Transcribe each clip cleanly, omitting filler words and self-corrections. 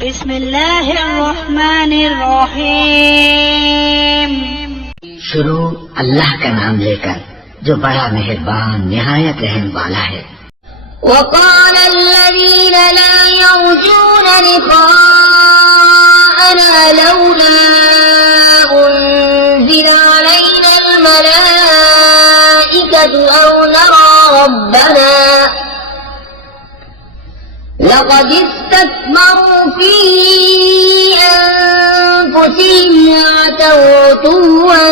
बिस्मिल्लाहिर्रहमानिर्रहीम। शुरू अल्लाह का नाम लेकर जो बड़ा मेहरबान निहायत रहम वाला है। वक़ाल अल्लज़ीना ला यर्जून लिक़ाअना लौला उन्ज़िला अलैना अल-मलाइकतु औ नरा रब्बना लक़द इस्तक्बरू फ़ी अन्फुसिहिम वअतौ उतुव्वन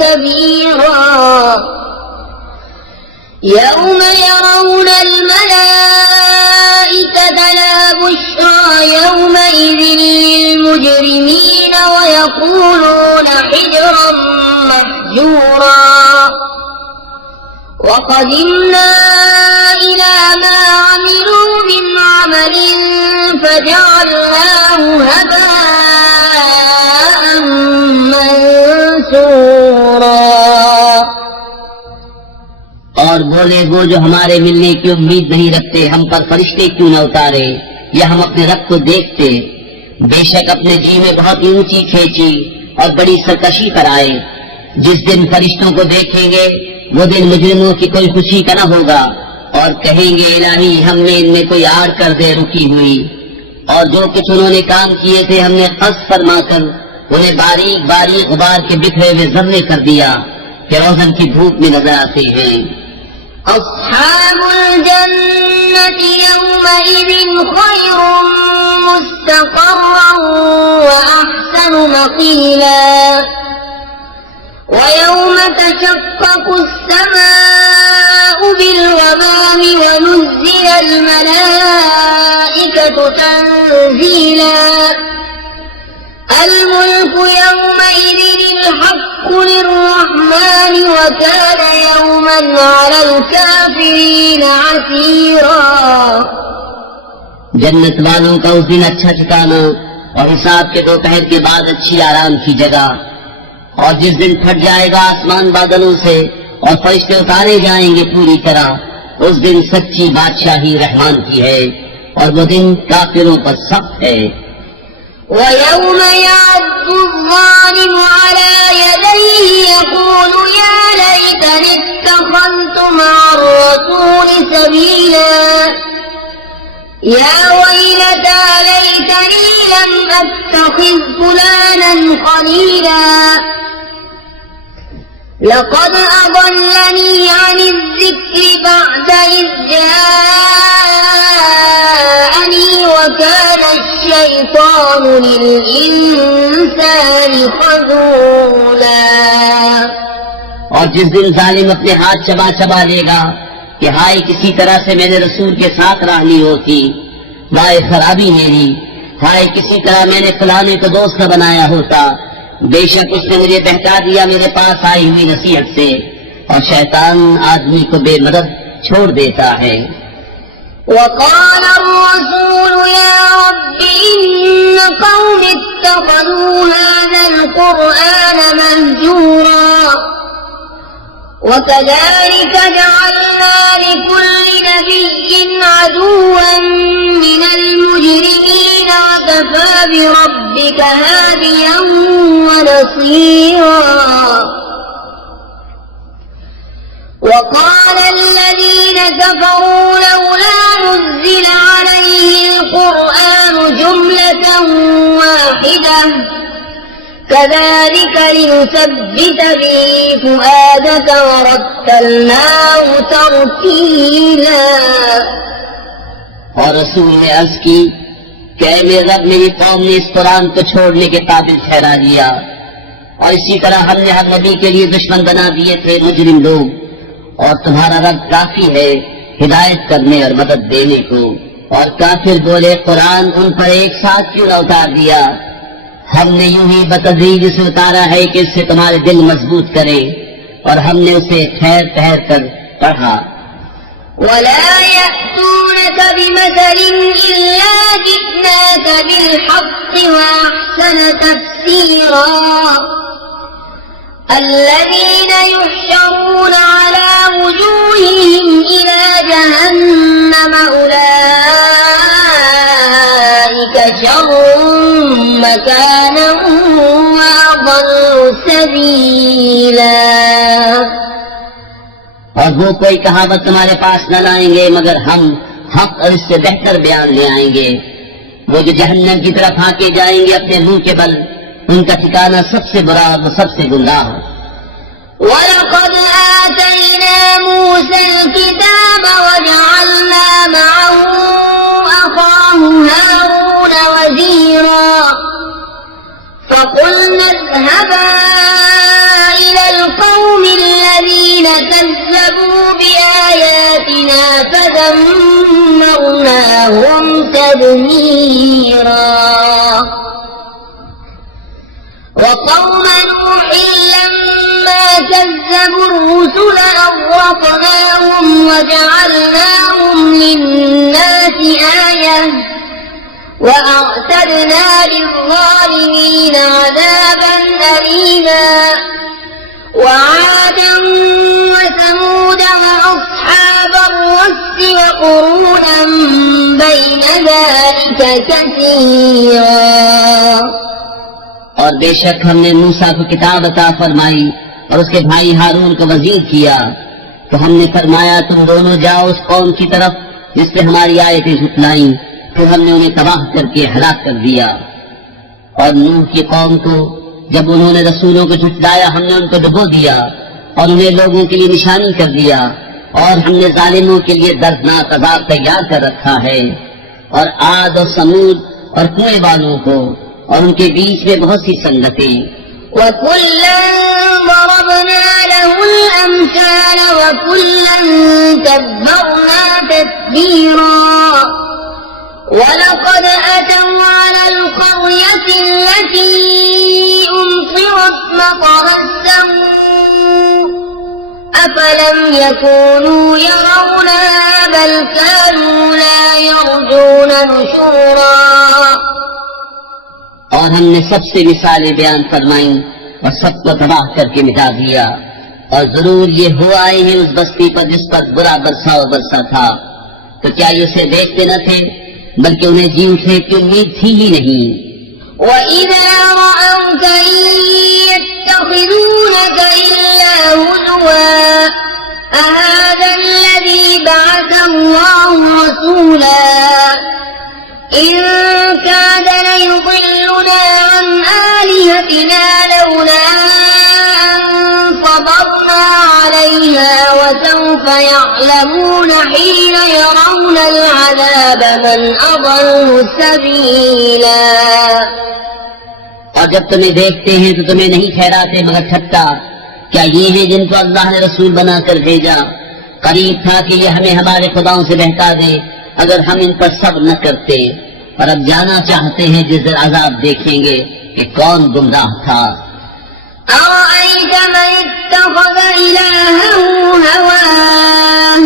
कबीरा यौम यरौन अल-मलाइकत ला बुश्रा यौमइज़िन लिल-मुजरिमीन वयक़ूलून हिज्रन महजूरा वक़दिम्ना इला मा अमिलू मिन अमलिन फजअलनाहु हबाअन मंसूरा। और बोले वो जो हमारे मिलने की उम्मीद नहीं रखते, हम पर फरिश्ते क्यों न उतारे या हम अपने रब को देखते। बेशक अपने जी में बहुत ही ऊंची खेची और बड़ी सरकशी पर आए। जिस दिन फरिश्तों को देखेंगे वो दिन मुजरिमों की कोई खुशी का न होगा और कहेंगे इलाही हमने इनमें कोई आड़ कर दे रुकी हुई। और जो कुछ उन्होंने काम किए थे हमने कस फरमाकर उन्हें बारीक बारीक गुबार के बिखरे हुए जर्रे कर दिया कि रोज़न की धूप में नजर आते हैं। अस्हाबुल जन्नति यौमइज़िन खैरुम मुस्तक़र्रन व अहसनु मक़ीला वयौम तशक़्क़क़ु अस्समाअु बिल-ग़माम व नुज़्ज़िला अल-मलाइकतु तंज़ीला अल-मुल्कु यौमइज़िन अल-हक़्क़ु लिर-रहमान व कान यौमन अलल काफ़िरीन असीरा। जन्नत वालों का उस दिन अच्छा ठिकाना और हिसाब के दोपहर के बाद अच्छी आराम की जगह। और जिस दिन फट जाएगा आसमान बादलों से और फरिश्ते उतारे जाएंगे पूरी तरह, उस दिन सच्ची बादशाही रहमान की है और वो दिन काफिरों पर सख्त है। वयौम यअद्दु अज़्ज़ालिमु अला यदैहि यक़ूलु या लैतनी इत्तख़ज़्तु मअर-रसूलि सबीला या वैलता लैतनी लम अत्तख़िज़ फुलानन ख़लीला लक़द अضلनी अनिज़्ज़िक्रि बअद इज़ जाअनी वकान अश-शैतानु लिल-इंसानि ख़ज़ूला। और जिस दिन जालिम अपने हाथ चबा चबा लेगा कि हाय किसी तरह से मैंने रसूल के साथ राह ली होती, वाए खराबी मेरी, हाय किसी तरह मैंने फलाने को दोस्त न बनाया होता। बेशक उसने मुझे बहका दिया मेरे पास आई हुई नसीहत से। और शैतान आदमी को बेमदद छोड़ देता है। वक़ाल ar-रसूल या रब्बि इन्न क़ौमी इत्तख़ज़ू हाज़ल क़ुरआन महजूरा वकज़ालिक जअलना लिकुल्लि नबिय्यिन अदुव्वन मिनल मुजरिमीन वकफ़ा बिरब्बिक हादियन व नसीरा। وقال الذين كفروا لولا نزل عليه القرآن جملة واحدة كذلك لنثبت به فؤادك ورتلناه ترتيلا। और रसूल ने अर्ज की कि ऐ मेरे रब मेरी कौम ने इस कुरान को छोड़ने के काबिल ठहरा दिया। और इसी तरह हमने हर नबी के लिए दुश्मन बना दिए थे मुजरिम लोग। और तुम्हारा रब काफी है हिदायत करने और मदद देने को। और काफिर बोले कुरान उन पर एक साथ क्यों न उतार दिया। हमने यूं ही बतदरीज उसे उतारा है कि इससे तुम्हारे दिल मजबूत करे। और हमने उसे ठहर ठहर कर पढ़ा। वला यअतूनक बिमसल इल्ला जि'नाक बिल-हक़्क़ि व अहसन तफ़सीरा। الذين يحشرون على وجوههم إلى جهنم أولئك أولئك شر مكانا وأضل سبيلا। और वो कोई कहावत तुम्हारे पास न लाएंगे मगर हम हक और इससे बेहतर बयान ले आएंगे। वो जो जहन्नम की तरफ आके जाएंगे अपने मुंह के बल, उनका ठिकाना सबसे बुरा और सबसे गुमराह। वलक़द आतैना मूसा अल-किताब वजअलना मअहू अख़ाहू हारून वज़ीरा फ़क़ुलना इज़हबा इलल क़ौमिल लज़ीना कज़्ज़बू बिआयातिना फदम्मरनाहुम तदमीरा। وقوم نوح لما كذبوا الرسل أغرقناهم وجعلناهم للناس آية وأعتدنا للظالمين عذابا أليما وعادا وثمود وأصحاب الرس وقرونا بين ذلك كثيرا। और बेशक हमने मूसा को किताब अता फरमाई और उसके भाई हारून को वजीर किया, तो हमने फरमाया तुम दोनों जाओ उस कौम की तरफ जिसपे हमारी आयतें झुटलाई, फिर हमने उन्हें तबाह करके हलाक कर दिया। और नूह की कौम को जब उन्होंने रसूलों को झुटलाया हमने उनको डुबो दिया और उन्हें लोगों के लिए निशानी कर दिया, और हमने जालिमों के लिए दर्दनाक अज़ाब तैयार कर रखा है। और आद और समूद और कुएं वालों को और उनके बीच में बहुत सी संगतें। वकुल्लन ضربنا له الأمثال وكلا تبرنا تتبيرا ولقد أتوا على القرية التي أمطرت مطر السوء أفلم يكونوا يرونها بل كانوا لا يرجون نشورا। और हमने सबसे मिसालें बयान फरमाई और सबको तबाह करके मिटा दिया। और जरूर ये हो आए हैं उस बस्ती पर जिस पर बुरा बरसाव बरसा था, तो क्या ये उसे देखते न थे, बल्कि उन्हें जी उठने की उम्मीद थी ही नहीं। وَإِذَا رَأَوْكَ إِن يَتَّخِذُونَكَ إِلَّا هُزُوًا أَهَذَا الَّذِي بَعَثَ اللَّهُ رَسُولًا إِن كَادَ لَيُضِلُّنَا عَنْ آلِهَتِنَا لَوْلَا أَن صَبَرْنَا عَلَيْهَا وَسَوْفَ يَعْلَمُونَ حِينَ يَرَوْنَ الْعَذَابَ مَنْ أَضَلُّ سَبِيلًا। और जब तुम्हें देखते हैं तो तुम्हें नहीं ठहराते मगर ठट्टा, क्या ये है जिनको अल्लाह ने रसूल बनाकर भेजा? करीब था कि ये हमें हमारे खुदाओं से बहका दे अगर हम इन पर सब्र न करते। और अब जाना चाहते हैं जिस दिन अजाब देखेंगे कि कौन गुमराह था। أَرَأَيْتَ مَنِ اتَّخَذَ إِلَٰهَهُ هَوَاهُ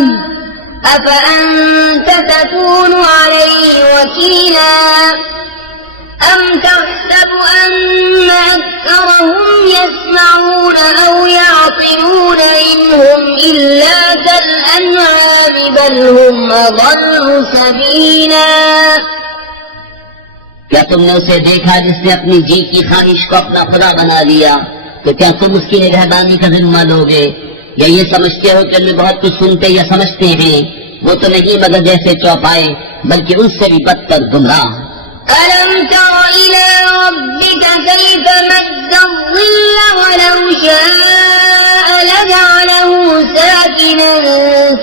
أَفَأَنتَ تَكُونُ عَلَيْهِ وَكِيلًا أَمْ تَحْسَبُ أَنَّ أَكْثَرَهُمْ يَسْمَعُونَ أَوْ يَعْقِلُونَ إِنْ هُمْ إِلَّا كَالْأَنْعَامِ بَلْ هُمْ أَضَلُّ سَبِيلًا। क्या तुमने उसे देखा जिसने अपनी जी की ख्वाहिश को अपना खुदा बना लिया? तो क्या तुम उसकी निगहबानी का जिम्मा लोगे? या ये समझते हो कि उनमें बहुत कुछ सुनते या समझते हैं? वो तो नहीं मगर जैसे चौपाए, बल्कि उससे भी बदतर गुमराह। أَلَمْ تَرَ إِلَىٰ رَبِّكَ كَيْفَ مَدَّ الظِّلَّ وَلَوْ شَاءَ لَجَعَلَهُ سَاكِنًا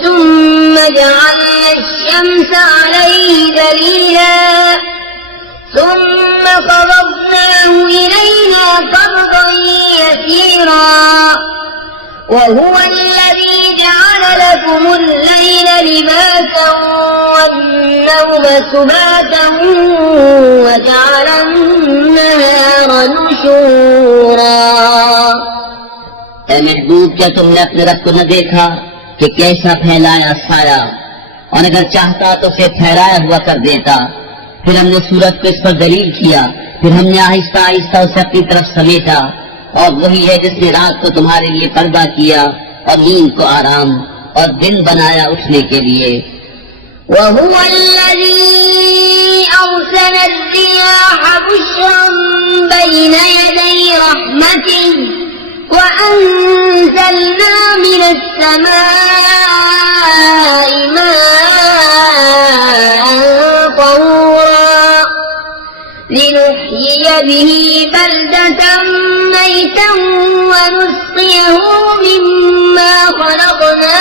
ثُمَّ جَعَلْنَا الشَّمْسَ عَلَيْهِ دَلِيلًا ثُمَّ قَبَضْنَاهُ إِلَيْنَا قَبْضًا يَسِيرًا وَهُوَ الَّذِي جَعَلَ لَكُمُ اللَّيْلَ لِبَاسًا وَالنَّوْمَ سُبَاتًا وَجَعَلَ النَّهَارَ نُشُورًا। ऐ महबूब, क्या तुमने अपने रब को न देखा कि कैसा फैलाया साया, और अगर चाहता तो उसे ठहराया हुआ कर देता। फिर हमने सूरज को इस पर दलील किया, फिर हमने आहिस्ता आहिस्ता उसे अपनी तरफ समेटा। और वही है जिसने रात को तुम्हारे लिए पर्दा किया और नींद को आराम और दिन बनाया उठने के लिए। وهو الذي أرسل الرياح بشرا بين يدي رحمته وأنزلنا من السماء ماء طهورا لنحيي به بلدة ميتا ونسقيه مما خلقنا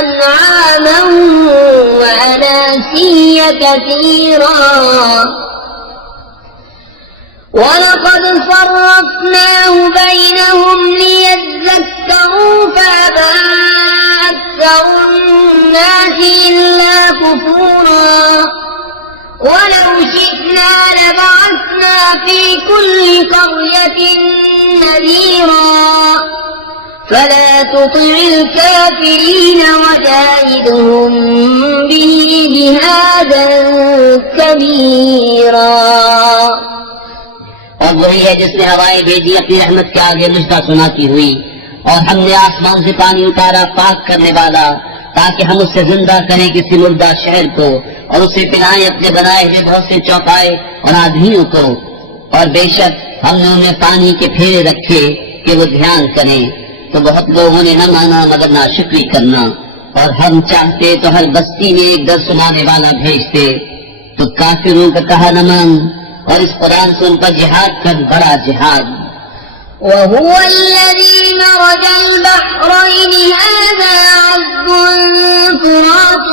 أنعاما وأناسيا كثيرا ولقد صرفناه بينهم ليذكروا فأبى أكثر الناس إلا كفورا ولو شئنا لبعثنا في كل قرية نذيرا فلا تطع الكافرين وجاهدهم به جهادا كبيرا और वही है जिसने हवाएं भेजी अपनी रहमत के आगे मुजदा सुनाती हुई और हमने आसमान से पानी उतारा पाक करने वाला ताकि हम उससे जिंदा करें किसी मुर्दा शहर को और उसे पिलाएं अपने बनाए हुए बहुत से चौपाए और आदमियों को। और बेशक हमने उन्हें पानी के फेरे रखे कि वो ध्यान करें, तो बहुत लोगों ने न माना मगर नाशुक्री करना। और हम चाहते तो हर बस्ती में एक दर सुनाने वाला भेजते, तो काफिरों का कहा न मान और इस कुरान से उन पर जिहाद कर बड़ा जिहाद। وهو الذي مرج البحرين هذا عذب فرات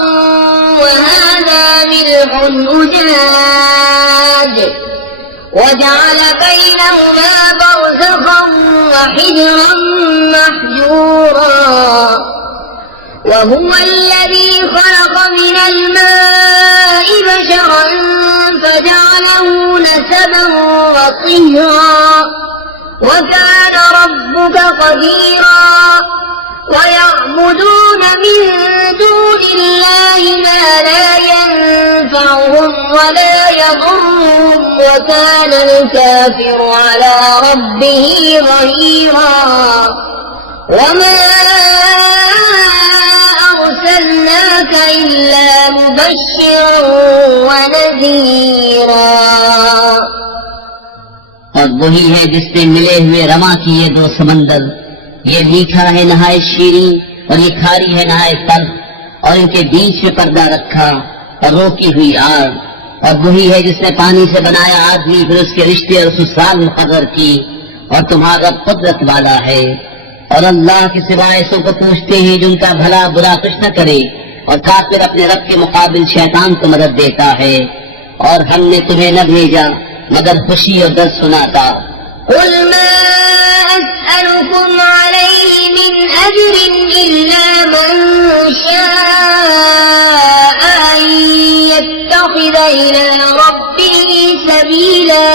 وهذا ملح أجاج وجعل بينهما برزخا وحجرا محجورا وهو الذي خلق من الماء بشرا فجعله نسبا وصهرا وكان ربك قديرا ويعبدون من دون الله ما لا ينفعهم ولا يضرهم وكان الكافر على ربه ظهيرا وما أرسلناك إلا مبشرا ونذيرا और वही है जिसने मिले हुए रमा किए दो समंदर, ये मीठा है नहाए शीरी और ये खारी है नहाए तल, और इनके बीच में पर्दा रखा और रोकी हुई आग। और वही है जिसने पानी से बनाया आदमी, फिर उसके रिश्ते और ससुराल मुकर्रर की, और तुम्हारा कुदरत वाला है। और अल्लाह के सिवाय ऐसों को पूछते हैं जो उनका भला बुरा कुछ न करे, और काफिर अपने रब के मुकाबिल शैतान को मदद देता है। और हमने तुम्हें न भेजा मगर खुशी और दर्द सुनाता। قل ما أسألكم عليه من أجر إلا من شاء أن يتخذ إلى ربه سبيلا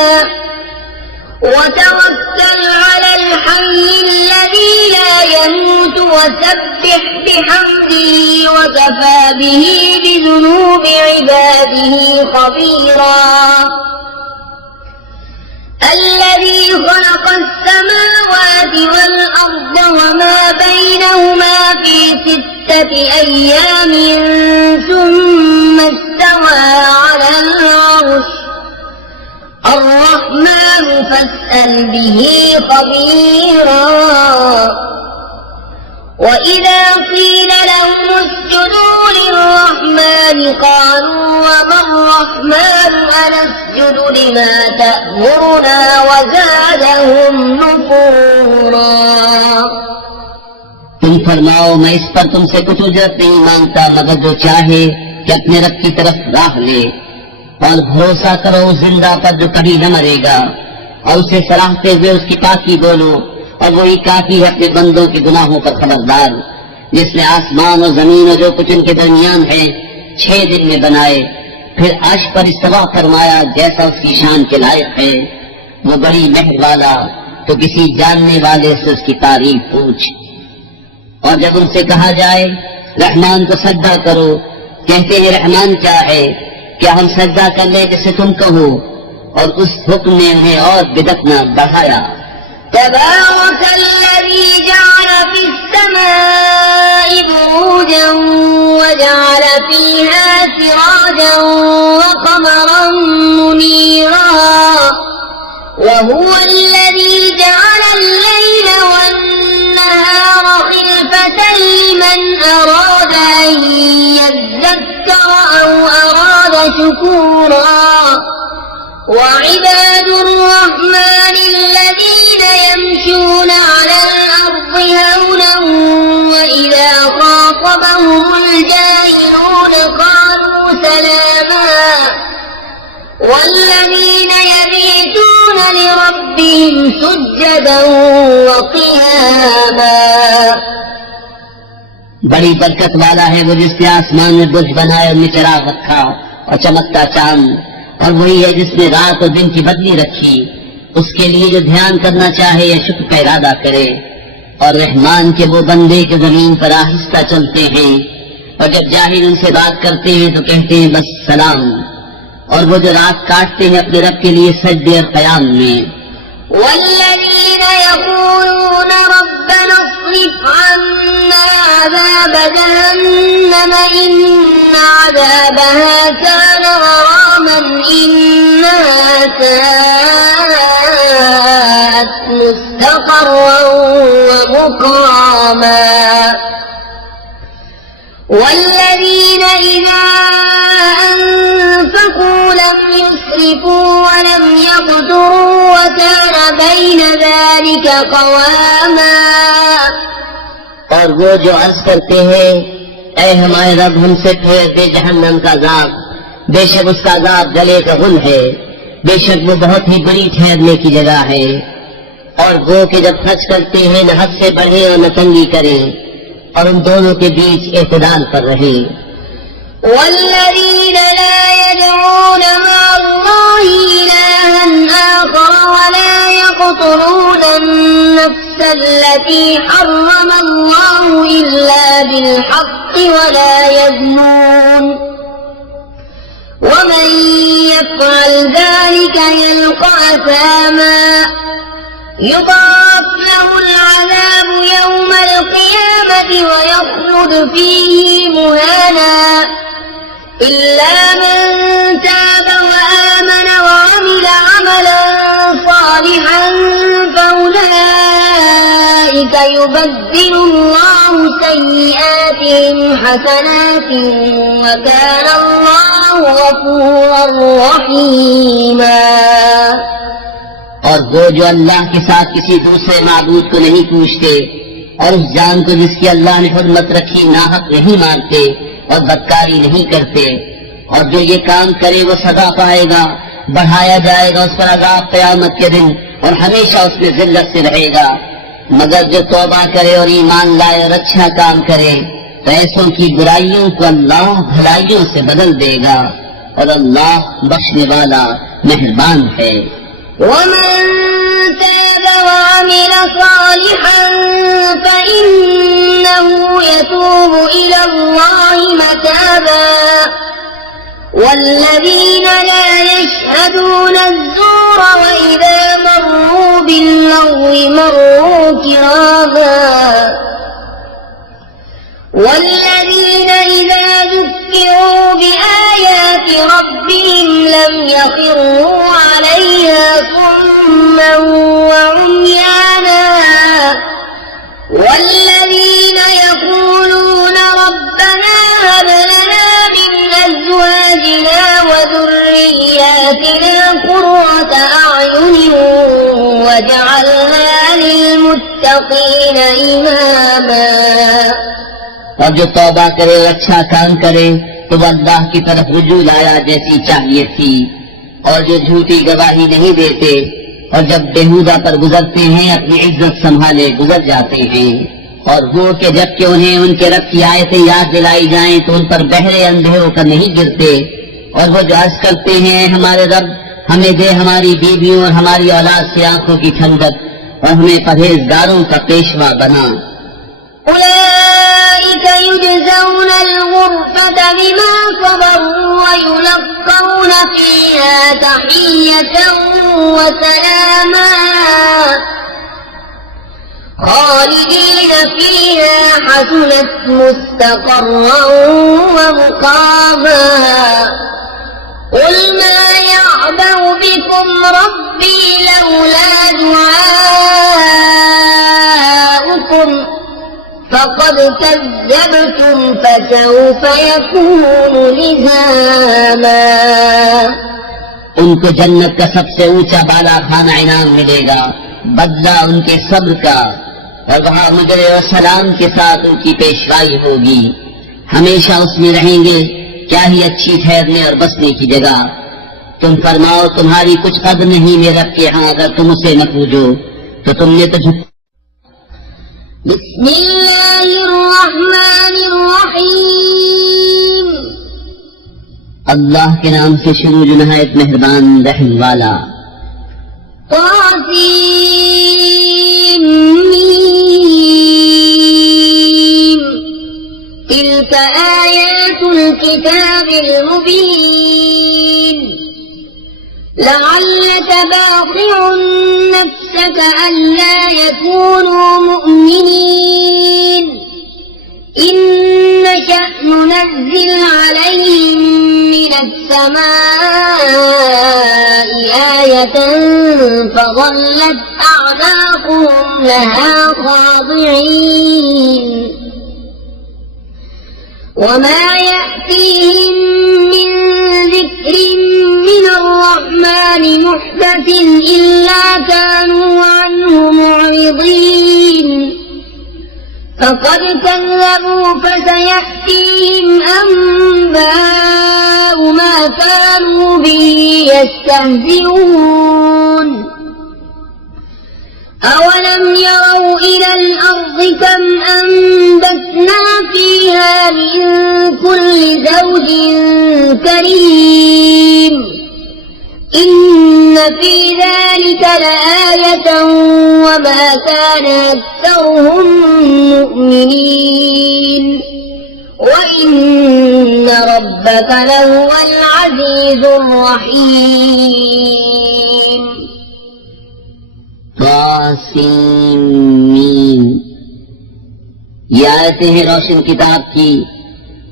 وتوكل على الحي الذي لا يموت وسبح بحمده وكفى به بذنوب عباده خبيرا الذي خلق السماوات والأرض وما بينهما في 6 أيام ثم استوى على العرش الرحمن فاسأل به خبيرا وإذا قيل لهم اسجدوا للرحمن قالوا وما الرحمن أنسجد لما تأمرنا وزادهم نفورا। तुम फरमाओ मैं इस पर तुमसे कुछ उजरत नहीं मांगता मगर जो चाहे कि अपने रब की तरफ राह ले, और भरोसा करो उस जिंदा पर जो कभी न मरेगा, और उसे सराहते हुए उसकी पाकी बोलो। और वही काफी है अपने बंदों के गुनाहों पर खबरदार, जिसने आसमान और जमीन और जो कुछ उनके दरमियान है 6 दिन में बनाए, फिर अर्श पर इस्तवा फरमाया जैसा उसकी शान के लायक है। वो बड़ी मेहर वाला, तो किसी जानने वाले से उसकी तारीफ पूछ। और जब उनसे कहा जाए रहमान को सजदा करो, कहते हैं रहमान क्या है, क्या हम सजदा कर ले जिसे तुम कहो। और उस हुक्म ने उन्हें और बिदत न बढ़ाया। تبارك الذي جعل في السماء بروجا وجعل فيها سراجا وقمرا منيرا وهو الذي جعل الليل والنهار خلفة لمن أراد أن يذكر أو أراد شكورا وعباد الرحمن الذين يمشون على الأرض هونا وإذا خاطبهم الجاهلون قالوا سلاما والذين يبيتون لربهم سجدا وقياما। बड़ी बरकत वाला है वो जिसने आसमान में बुर्ज बनाए और चिराग रखा और चमकता चांद, और वही है जिसने रात और दिन की बदली रखी। उसके लिए जो ध्यान करना चाहे या शुक्र का इरादा करे। और रहमान के वो बंदे के जमीन पर आहिस्ता चलते हैं, और जब जाहिल उनसे बात करते हैं तो कहते हैं बस सलाम। और वो जो रात काटते हैं अपने रब के लिए सजदे और क़याम में। वल्लज़ीन यक़ूलून रब्बना अस्रिफ अन्ना अज़ाब जहन्नम इन्न अज़ाबहा कान गरामन इन्नहा साअत मुस्तक़र्रन व मुक़ामा। والذين إذا أنفقوا لم يسرفوا ولم يقتروا وكان بين ذلك قواما। और वो जो अर्ज करते हैं ऐ हमारे रब हमसे फेर दे जहन्नम का अज़ाब, बेशक उसका अज़ाब जले का गुल है, बेशक वो बहुत ही बड़ी ठहरने की जगह है। और वो कि जब खर्च करते हैं न हद से बढ़े और न तंगी करें, और उन दोनों के बीच एतदाल पर रहे। والذين لا يدعون مع الله إلها آخر ولا يقتلون النفس التي حرم الله إلا بالحق ولا يزنون ومن يفعل ذلك يلقى أثاما يضاعف له العذاب يوم القيامة ويخلد فيه مهانا إلا من تاب وآمن وعمل عملا صالحا فأولئك يبدل الله سيئاتهم حسنات وكان الله غفورا رحيما। और वो जो अल्लाह के साथ किसी दूसरे माबूद को नहीं पूछते और उस जान को जिसकी अल्लाह ने हुर्मत रखी नाहक नहीं मारते और बदकारी नहीं करते, और जो ये काम करे वो सजा पाएगा, बढ़ाया जाएगा उस पर अज़ाब क़यामत के दिन और हमेशा उसमें जिल्लत से रहेगा। मगर जो तौबा करे और ईमान लाए और अच्छा काम करे तो ऐसों की बुराइयों को अल्लाह भलाइयों से बदल देगा, और अल्लाह बख्शने वाला मेहरबान है। ومن تاب وعمل صالحا فإنه يتوب إلى الله متابا والذين لا يشهدون الزور وإذا مروا باللغو مروا كراما والذين إذا ذكروا بآيات ربهم لم يخروا عليها صما وعميانا والذين يقولون ربنا هب لنا من أزواجنا وذرياتنا قرة أعين واجعلنا للمتقين إماما। और जो तौबा करे और अच्छा काम करे तो वो अल्लाह की तरफ रुजू लाया जैसी चाहिए थी, और जो झूठी गवाही नहीं देते और जब बेहुदा पर गुजरते हैं अपनी इज्जत संभाले गुजर जाते हैं। और वो कि जबकि उन्हें उनके रब की आयतें याद दिलाई जाएं तो उन पर बहरे अंधे होकर नहीं गिरते। और वो जो अर्ज करते हैं हमारे रब हमें दे हमारी बीवियों और हमारी औलाद से आंखों की ठंडक और हमें परहेजगारों का पेशवा बना। أولئك يجزون الغرفة بما صبروا ويلقون فيها تحية وسلاما خالدين فيها حسنت مستقرا ومقاما قل ما يعبأ بكم ربي لولا دعاؤكم فقد كذبتم فسوف يكون لزاما उनको जन्नत का सबसे ऊंचा बाला खाना इनाम मिलेगा, बदला उनके सब्र का, और वहाँ मुजरे और सलाम के साथ उनकी पेशवाई होगी। हमेशा उसमें रहेंगे, क्या ही अच्छी ठहरने और बसने की जगह। तुम फरमाओ तुम्हारी कुछ कदर नहीं मेरे रब के यहाँ, अगर तुम उसे न पूजो तो तुमने तो झूठ। बिस्मिल्लाहिर्रहमानिर्रहीम अल्लाह के नाम से शुरू जो नहायत मेहरबान रहम वाला। तासीम तिल्क आयातुल किताबिल मुबीन लअल्लक बाक़िउन नफ्सक अल्ला यकूनू मुअ्मिनीन इन नशअ नुनज़्ज़िल अलैहिम मिनस समाई आयतन फज़ल्लत अअनाक़ुहुम लहा ख़ादिईन वमा यअतीहिम मिन ज़िक्रिन मिनर्रहमानि मुहदसिन इल्ला कानू अन्हु मुअरिदीन فقد كذبوا فسيأتيهم أنباء ما كانوا به يستهزئون أولم يروا إلى الأرض كم أنبتنا فيها من كل زوج كريم إن في ذلك لآية وما كان أكثرهم مؤمنين وإن ربك لهو العزيز الرحيم तासीमीन। ये आयतें हैं रोशन किताब की।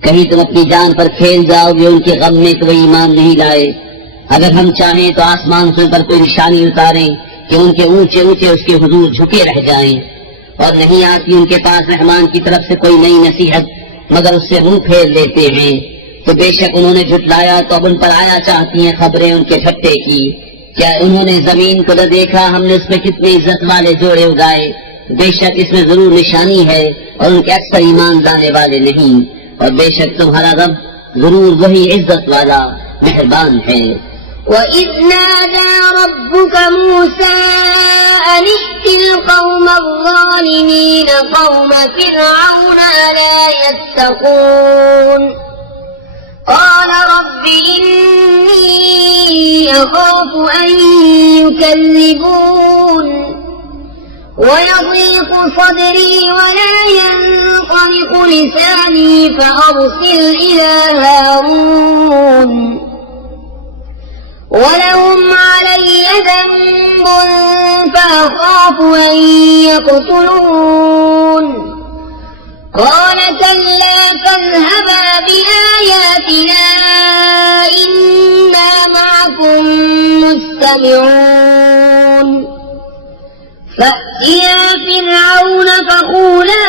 कहीं तुम अपनी जान पर खेल जाओगे उनके गम में कि वे ईमान नहीं लाए। अगर हम चाहें तो आसमान से पर कोई निशानी उतारें कि उनके ऊंचे ऊंचे उसके हुजूर झुके रह जाएं, और नहीं आती उनके पास रहमान की तरफ से कोई नई नसीहत मगर उससे मुंह फेर लेते हैं। तो बेशक उन्होंने झुटलाया तो अब उन पर आया चाहती हैं खबरें उनके ठट्टे की। क्या उन्होंने जमीन को न देखा, हमने उसमें कितने इज्जत वाले जोड़े उगाए। बेशक इसमें जरूर निशानी है और उनके अक्सर ईमान लाने वाले नहीं, और बेशक तुम्हारा रब जरूर वही इज्जत वाला मेहरबान है। وَإِذْ نَادَى رَبُّكَ مُوسَىٰ أَنِ ائْتِ الْقَوْمَ الظَّالِمِينَ قَوْمَ فِرْعَوْنَ أَلَا يَتَّقُونَ قَالَ رَبِّ إِنِّي أَخَافُ أَن يُكَذِّبُونِ وَيَضِيقُ صَدْرِي وَلَا يَنطَلِقُ لِسَانِي فَأَرْسِلْ إِلَىٰ هَارُونَ ولهم علي ذنب فأخاف أن يقتلون قال كلا فاذهبا بآياتنا إنا معكم مستمعون فأتيا فرعون فقولا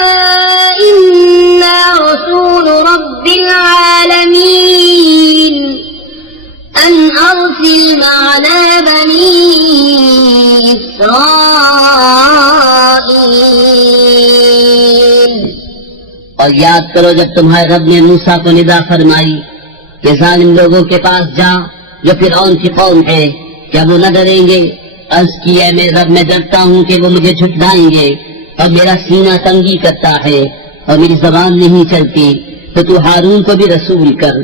إنا رسول رب العالمين أن أرسل معنا بني إسرائيل और याद करो जब तुम्हारे रब ने मूसा को निदा फरमाई कि जालिम लोगों के पास जा जो फिरौन की कौम है, क्या वो न डरेंगे? अर्ज किया मैं रब मैं डरता हूँ कि वो मुझे झुठलाएंगे और मेरा सीना तंगी करता है और मेरी जबान नहीं चलती, तो तू हारून को भी रसूल कर।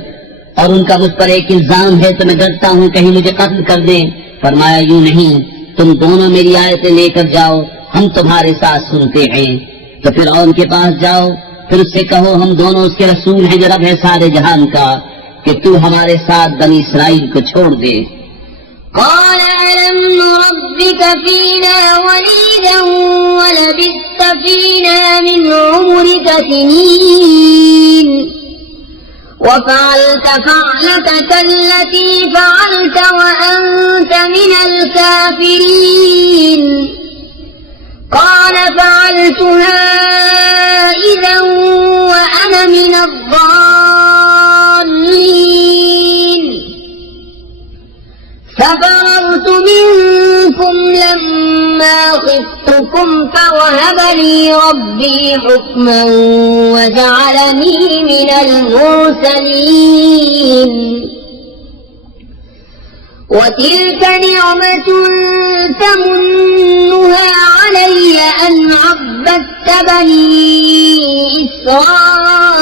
और उनका मुझ पर एक इल्जाम है तो मैं डरता हूँ कहीं मुझे कत्ल कर दें। फरमाया यूं नहीं, तुम दोनों मेरी आयतें लेकर जाओ, हम तुम्हारे साथ सुनते हैं। तो फिरौन के पास जाओ, फिर उससे कहो हम दोनों उसके रसूल हैं जो रब है सारे जहान का, कि तू हमारे साथ बनी इसराइल को छोड़ दे। قال ألم نربك فينا وليدا ولبثت فينا من عمرك سنين وفعلت فعلتك التي فعلت وأنت من الكافرين قال فعلتها إذا وأنا من الضالين ففررت منكم لما خفتكم فوهب لي ربي حكما وجعلني من المرسلين وتلك نعمة تمنها علي أن عبدت بني إسرائيل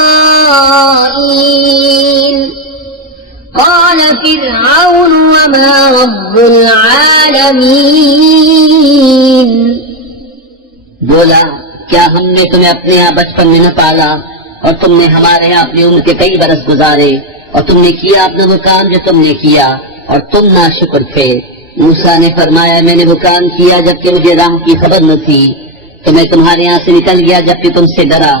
قال فرعون وما رب العالمين बोला, क्या हमने तुम्हें अपने यहाँ बचपन में न पाला और तुमने हमारे यहाँ अपनी उम्र के कई बरस गुजारे और तुमने किया अपना वो काम जो तुमने किया और तुम नाशुक्र थे। मूसा ने फरमाया, मैंने वो काम किया जबकि मुझे राह की खबर न थी, तो मैं तुम्हारे यहाँ से निकल गया जबकि तुमसे डरा।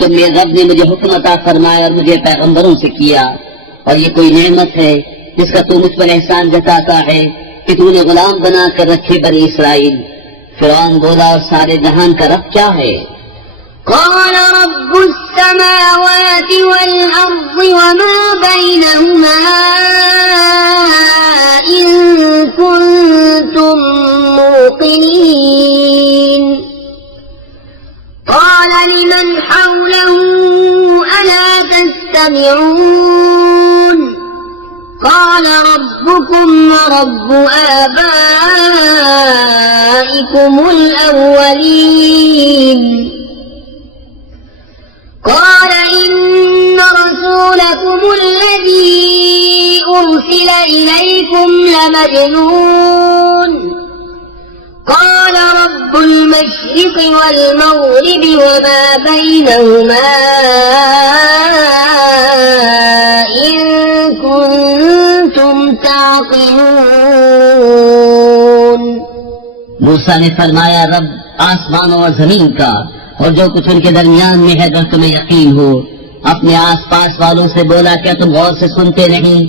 तो मेरे रब ने मुझे हुक्म अता फरमाया और मुझे पैगंबरों से किया, और ये कोई नेमत है जिसका तू मुझ पर एहसान जताता है कि तूने गुलाम बना कर रखे बनी इसराइल। फिरौन बोला, और सारे जहान का रब क्या है? قال رب السماوات والأرض وما بينهما إن كنتم موقنين قال لمن حوله ألا تستمعون قال ربكم ورب آبائكم الأولين قال إن رسولكم الذي أرسل إليكم لمجنون قال رب المشرق والمغرب وما بينهما إن كنتم تعقلون मूसा ने फरमाया, रब आसमानों और जमीन का और जो कुछ उनके दरमियान में है, अगर तुम्हें यकीन हो। अपने आस पास वालों से बोला, क्या तुम गौर से सुनते नहीं?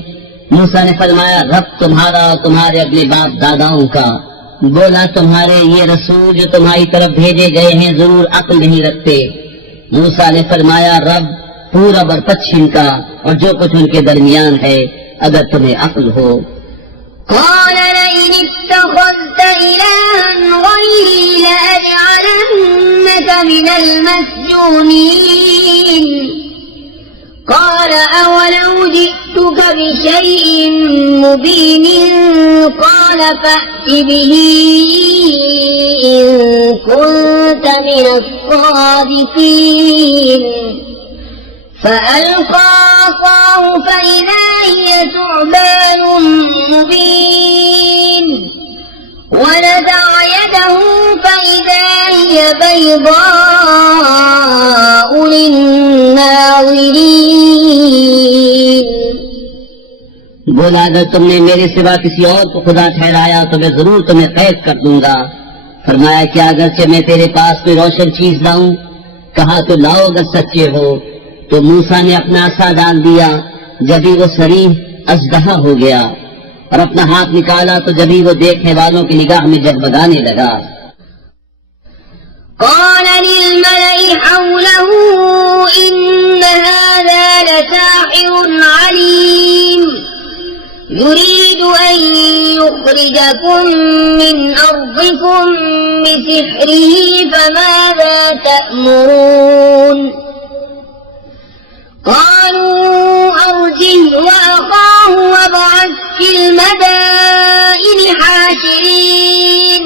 मूसा ने फरमाया, रब तुम्हारा और तुम्हारे अपने बाप दादाओं का। बोला, तुम्हारे ये रसूल जो तुम्हारी तरफ भेजे गए हैं जरूर अक्ल नहीं रखते। मूसा ने फरमाया, रब पूरब और पश्चिम का और जो कुछ उनके दरमियान है, अगर तुम्हें अक्ल हो। قال لئن اتخذت إلها غيري لأجعلنك من المسجونين قال أولو جئتك بشيء مبين قال فأت به إن كنت من الصادقين فألقى عصاه فإذا هي ثعبان مبين ونزع يده فإذا هي بيضاء للناظرين बोला, अगर तुमने मेरे सिवा किसी और को खुदा ठहराया तो मैं जरूर तुम्हें कैद कर दूंगा। फरमाया, क्या अगरचे मैं तेरे पास कोई रोशन चीज लाऊं? कहा, तो लाओ अगर सच्चे हो। तो मूसा ने अपना आसा डाल दिया, जब ही वो शरीफ अजदहा हो गया, और अपना हाथ निकाला तो जब ही वो देखने वालों की निगाह में जगमगाने लगा। قال للملأ حوله إن هذا لساحر عليم يريد أن يخرجكم من أرضكم بسحره فماذا تأمرون قالوا أرجه وأخاه وابعث في المدائن حاشرين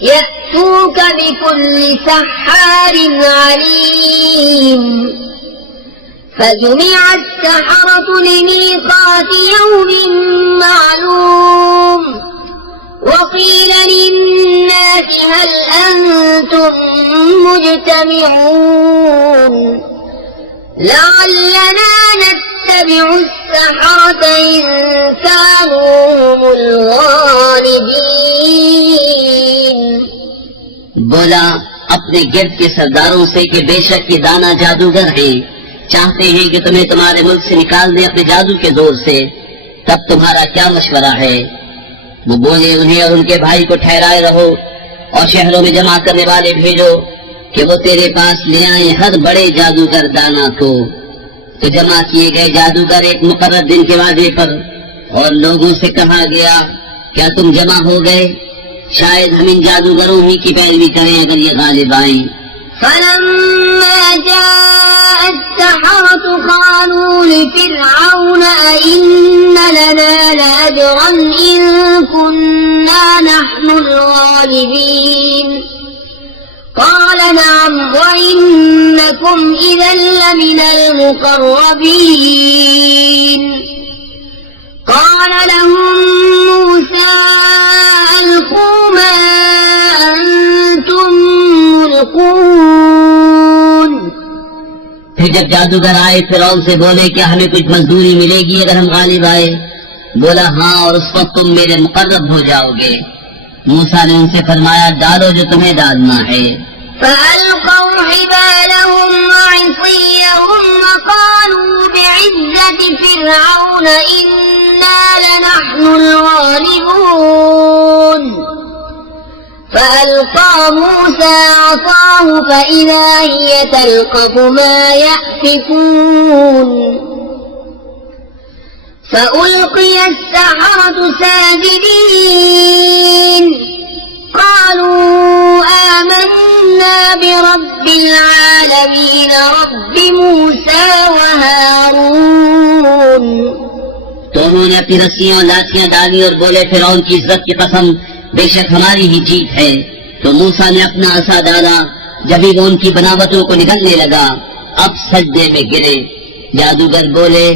يأتوك بكل سحار عليم فجمع السحرة لميقات يوم معلوم وقيل للناس هل أنتم مجتمعون لعلنا نتبع السحرة إن كانوا هم الغالبين बोला अपने गिर्द के सरदारों से कि बेशक ये दाना जादूगर हैं, चाहते हैं कि तुम्हें तुम्हारे मुल्क से निकाल दें अपने जादू के जोर से, तब तुम्हारा क्या मशवरा है? वो बोले उन्हें और उनके भाई को ठहराए रहो और शहरों में जमा करने वाले भेजो कि वो तेरे पास ले आए हर बड़े जादूगर दाना को। तो जमा किए गए जादूगर एक मुकर्रर दिन के वादे पर, और लोगों से कहा गया क्या तुम जमा हो गए? शायद हम इन जादूगरों ही की पैरवी करें अगर ये गालिब आए। فلما جاء السحرة قالوا لفرعون أئن لنا لأجرا إن كنا نحن الغالبين قال نعم وإنكم إذا لمن المقربين قال لهم موسى ألقوا ما أنتم ملقون। फिर जब जादूगर आए फिरौन से बोले क्या हमें कुछ मजदूरी मिलेगी अगर हम गालिब आए? बोला हाँ, और उस वक्त तुम मेरे मुकर्रब हो जाओगे। मूसा ने उनसे फरमाया डालो जो तुम्हें डालना है। فألقوا حبالهم وعصيهم وقالوا بعزة فرعون إنا لنحن الغالبون فألقى موسى عصاه فإذا هي تلقف ما يأفكون فألقي السحرة ساجدين قالوا آمنا برب العالمين رب موسى وهارون। तो उन्होंने अपनी रस्सियां और लाठियां डाली और बोले फिरौन की इज्जत की कसम बेशक हमारी ही जीत है। तो मूसा ने अपना असा डाला, जब ही वो उनकी बनावटों को निगलने लगा अब सजदे में गिरे। जादूगर बोले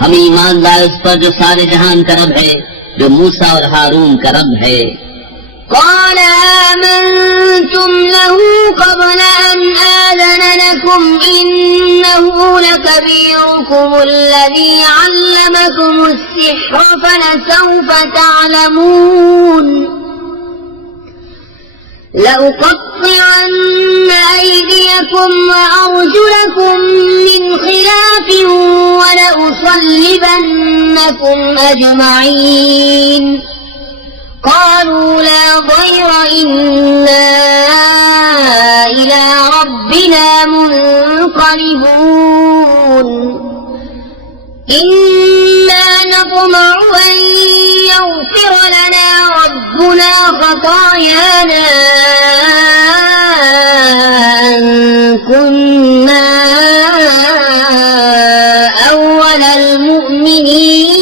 हम ईमान लाए उस पर जो सारे जहान का रब है, जो मूसा और हारून का रब है। قال آمنتم له قبل أن آذن لكم إنه لكبيركم الذي علمكم السحر فلسوف تعلمون لأقطعن أيديكم وأرجلكم من خلاف ولأصلبنكم أجمعين قالوا لا ضير إنا إلى ربنا منقلبون إنا نطمع أن يغفر لنا ربنا خطايانا أن كنا أول المؤمنين।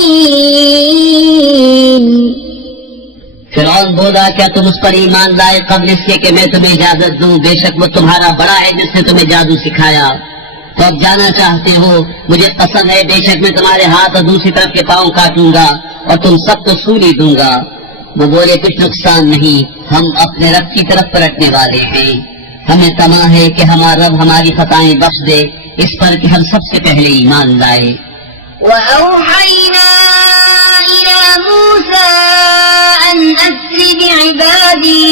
फिरौन बोला क्या तुम उस पर ईमान लाए कब्ल इसके कि मैं तुम्हें इजाजत दूं? बेशक वो तुम्हारा बड़ा है जिसने तुम्हें जादू सिखाया। तो अब जाना चाहते हो? मुझे पसंद है, बेशक मैं तुम्हारे हाथ और दूसरी तरफ के पांव काटूंगा और तुम सबको सूली दूंगा। वो बोले कुछ नुकसान नहीं, हम अपने रब की तरफ पलटने वाले हैं। हमें तमा है कि हमारा रब हमारी खताएं बख्श दे, इस पर कि हम सबसे पहले ईमान लाए। وأوحينا إلى موسى أن أسر بعبادي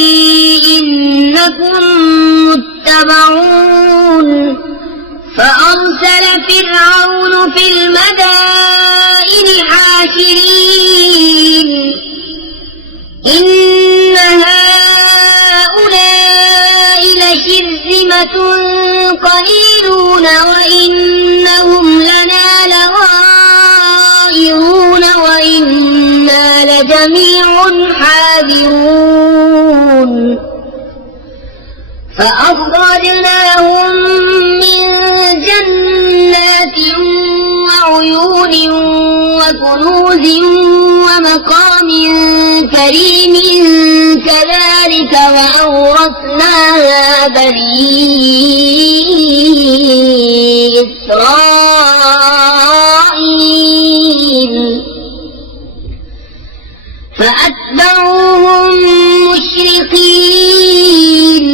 إنكم متبعون فأرسل فرعون في المدائن حاشرين إن هؤلاء لشرذمة قليلون وإنهم لنا لغائرون وإنا لجميع حاذرون فأخرجناهم من جنات وعيون وكنوز ومقام كريم كذلك وأورثناها بني إسرائيل فأتبعوهم مشرقين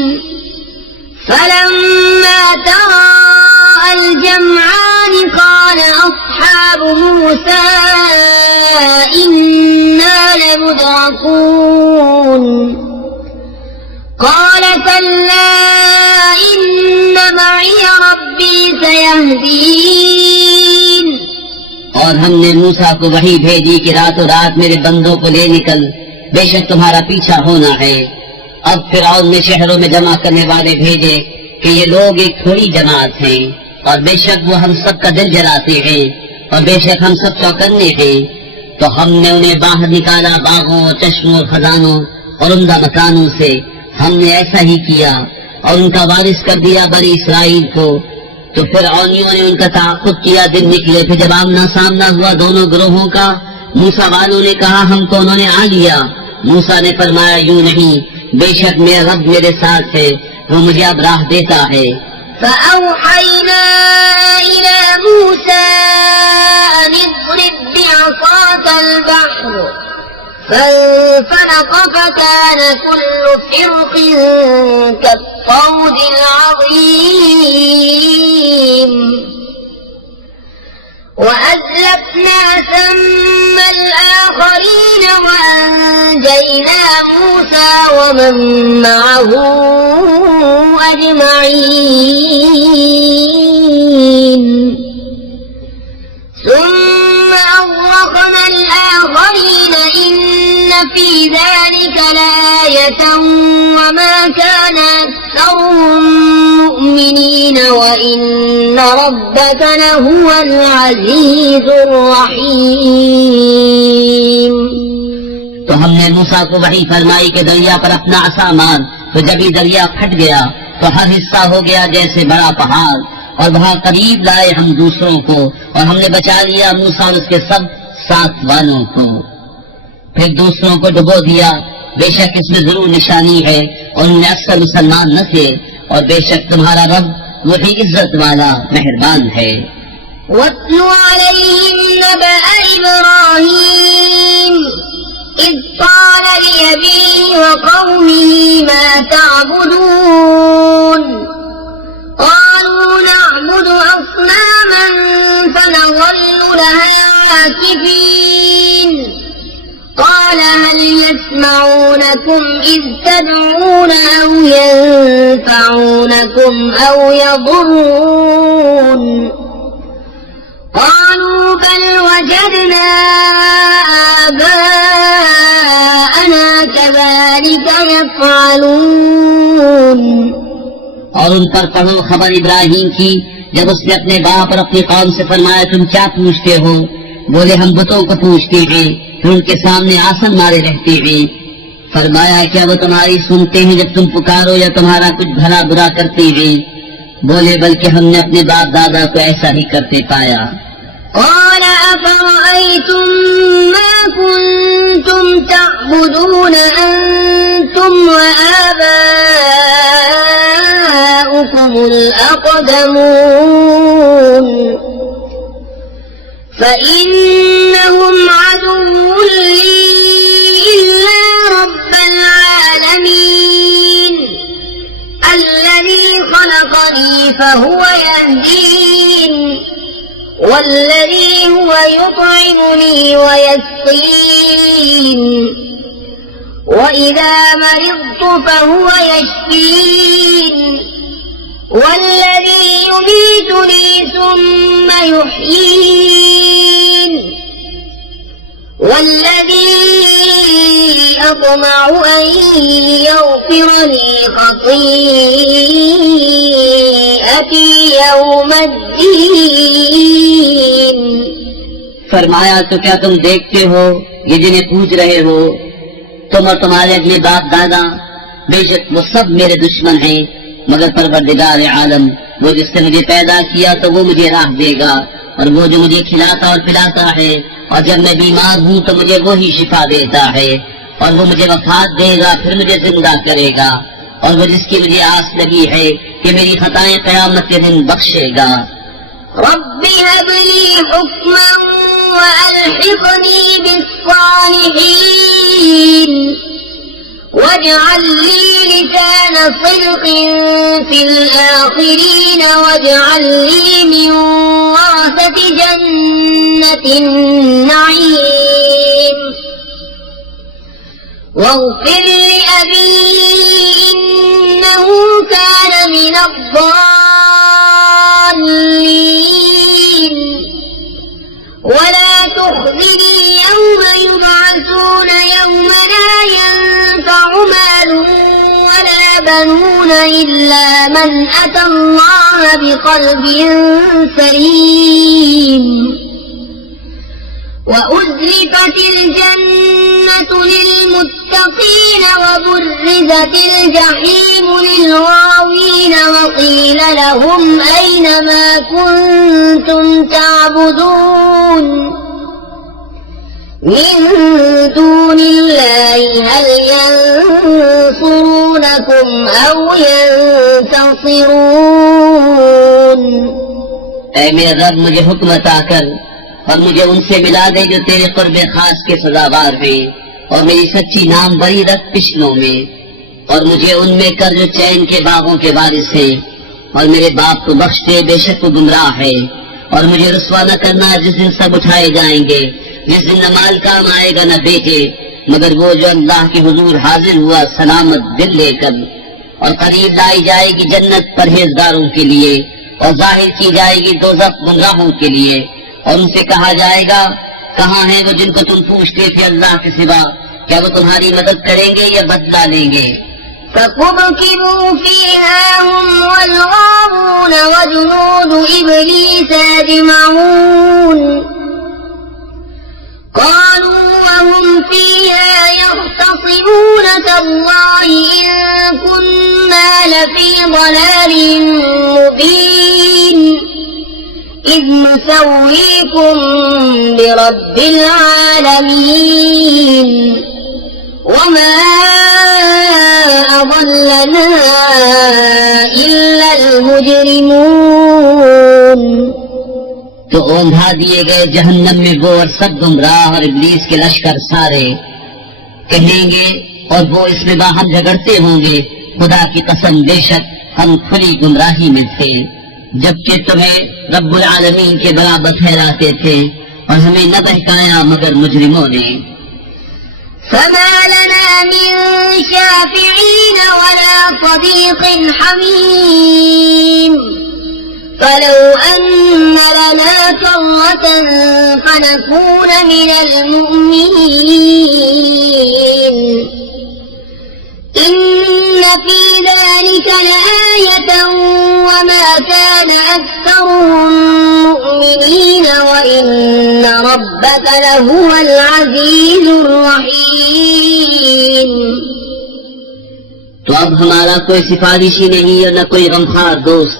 فلما تراءى الجمعان قال أصحاب موسى إنا لمدركون قال كلا إن معي ربي سيهدين और हमने मूसा को वही भेजी कि रातों रात मेरे बंदों को ले निकल, बेशक तुम्हारा पीछा होना है। अब फिरौन ने शहरों में जमा करने वाले भेजे कि ये लोग एक थोड़ी जमात हैं, और बेशक वो हम सब का दिल जलाते हैं, और बेशक हम सब चौकन्ने हैं। तो हमने उन्हें बाहर निकाला बागों, चश्मों, खजानों और उम्दा मकानों से। हमने ऐसा ही किया और उनका वारिस कर दिया बनी इसराइल को। तो फिरौनियों ने उनका ताक़ुब किया, दिन निकले। फिर जब आमना सामना हुआ दोनों ग्रोहों का, मूसा वालों ने कहा हमको उन्होंने आ लिया। मूसा ने फरमाया यूं नहीं, बेशक मेरा रब मेरे साथ है, वो मुझे अब राह देता है। فأوحينا إلى موسى أن اضرب بعصاك البحر فانفلق فكان كل فرق كالطود العظيم وأزلفنا ثم الآخرين وأنجينا موسى ومن معه أجمعين ثم أغرقنا الآخرين إن في ذلك لآية وما كان أكثرهم مؤمنين وإن ربك لهو العزيز الرحيم। तो हमने मूसा को वही फरमाई कि दरिया पर अपना असा मार। तो जब ये दरिया फट गया तो हर हिस्सा हो गया जैसे बड़ा पहाड़, और वहाँ करीब लाए हम दूसरों को, और हमने बचा लिया मूसा और उसके सब साथ वालों को। फिर दूसरों को डुबो दिया। बेशक इसमें जरूर निशानी है, और उनमें अक्सर मुसलमान न थे, और बेशक तुम्हारा रब वही इज्जत वाला मेहरबान है। واتل عليهم نبأ إبراهيم إذ قال لأبيه وقومه ما تعبدون قالوا نعبد أصناما فنظل لها عاكفين قال هل يسمعونكم إذ تدعون أو ينفعونكم أو يضرون قالوا بل وجدنا آباءنا كذلك يفعلون। और उन पर पढ़ो खबर इब्राहिम की, जब उसने अपने बाप और अपनी कौम से फरमाया तुम क्या पूछते हो? बोले हम बुतों को पूछते हैं, फिर उनके सामने आसन मारे रहते हैं। फरमाया क्या वो तुम्हारी सुनते हैं जब तुम पुकारो या तुम्हारा कुछ भला बुरा करते हैं? बोले बल्कि हमने अपने बाप दादा को ऐसा ही करते पाया। قال أفرأيتم ما كنتم تعبدون أنتم وآباؤكم الأقدمون فإنهم عدو لي إلا رب العالمين الذي خلقني فهو يهدين والذي هو يطعمني ويسقين وإذا مرضت فهو يشفين والذي يميتني ثم يحيين والذي أطمع أن يغفر لي خطيئتي يوم الدين। फरमाया तो क्या तुम देखते हो ये जिन्हें पूछ रहे हो, तुम और तुम्हारे अगले बाप दादा, बेशक वो सब मेरे दुश्मन हैं, मगर परवरदिगार आलम वो जिसने मुझे पैदा किया तो वो मुझे राह देगा, और वो जो मुझे खिलाता और पिलाता है, और जब मैं बीमार हूँ तो मुझे वो ही शिफा देता है, और वो मुझे वफात देगा फिर मुझे जिंदा करेगा, और वो जिसकी मुझे आस लगी है कि मेरी खताएं क़यामत के दिन बख्शेगा। रब्बि हबली हुक्मन व अल्हिक़नी बिस्सालिहीन वाजअल ली लिसान सिद्क़िन फिल आखिरीन वाजअल ली मिन वरसति जन्नतिन नईम वाग़फिर लि अबी الضالين ولا تخزني يوم يبعثون يوم لا ينفع مال ولا بنون إلا من أتى الله بقلب سليم وأزلفت الجنة للمتقين وبرزت الجحيم للغاوين وقيل لهم أين ما كنتم تعبدون من دون الله هل ينصرونكم أو ينتصرون ऐ मेरे रब मुझे हुक्म अता कर और मुझे उनसे मिला दे जो तेरे कुर्ब खास के सजावार हैं और मेरी सच्ची नाम बरी रख पिछलों में और मुझे उनमें कर जो चैन के बागों के वारिस हैं और मेरे बाप को बख्श दे बेशक वो गुमराह है और मुझे रुस्वा न करना जिस दिन सब उठाए जाएंगे जिस दिन न माल काम आएगा न बेटे मगर वो जो अल्लाह के हुजूर हाजिर हुआ सलामत दिल लेकर और करीब लाई जाएगी जन्नत परहेजगारों के लिए और जाहिर की जाएगी दोज़ख गुमराहों के लिए और उनसे कहा जाएगा कहाँ हैं वो जिनको तुम पूछते थे अल्लाह के सिवा क्या वो तुम्हारी मदद करेंगे या बदला लेंगे فكبكبوا فيها هم والغاوون وجنود إبليس أجمعون قالوا وهم فيها يختصمون تالله إن كنا لفي ضلال مبين إذ نسويكم برب العالمين وما أضلنا إلا المجرمون तो ओंधा दिए गए जहन्नम में वो और सब गुमराह और इब्लीस के लश्कर सारे कहेंगे और वो इसमें बाहम झगड़ते होंगे खुदा की कसम बेशक हम खुली गुमराही में थे जबकि तुम्हें रब्बुल आलमीन के बराबर ठहराते थे और हमें न बहकाया मगर मुजरिमों ने فما لنا من شافعين ولا صديق حميم فلو أن لنا كرة فنكون من المؤمنين إن في ذلك لآية وما كان أكثرهم مؤمنين وإن ربك لهو العزيز الرحيم तो अब हमारा कोई सिफारिशी नहीं और न कोई गमखार दोस्त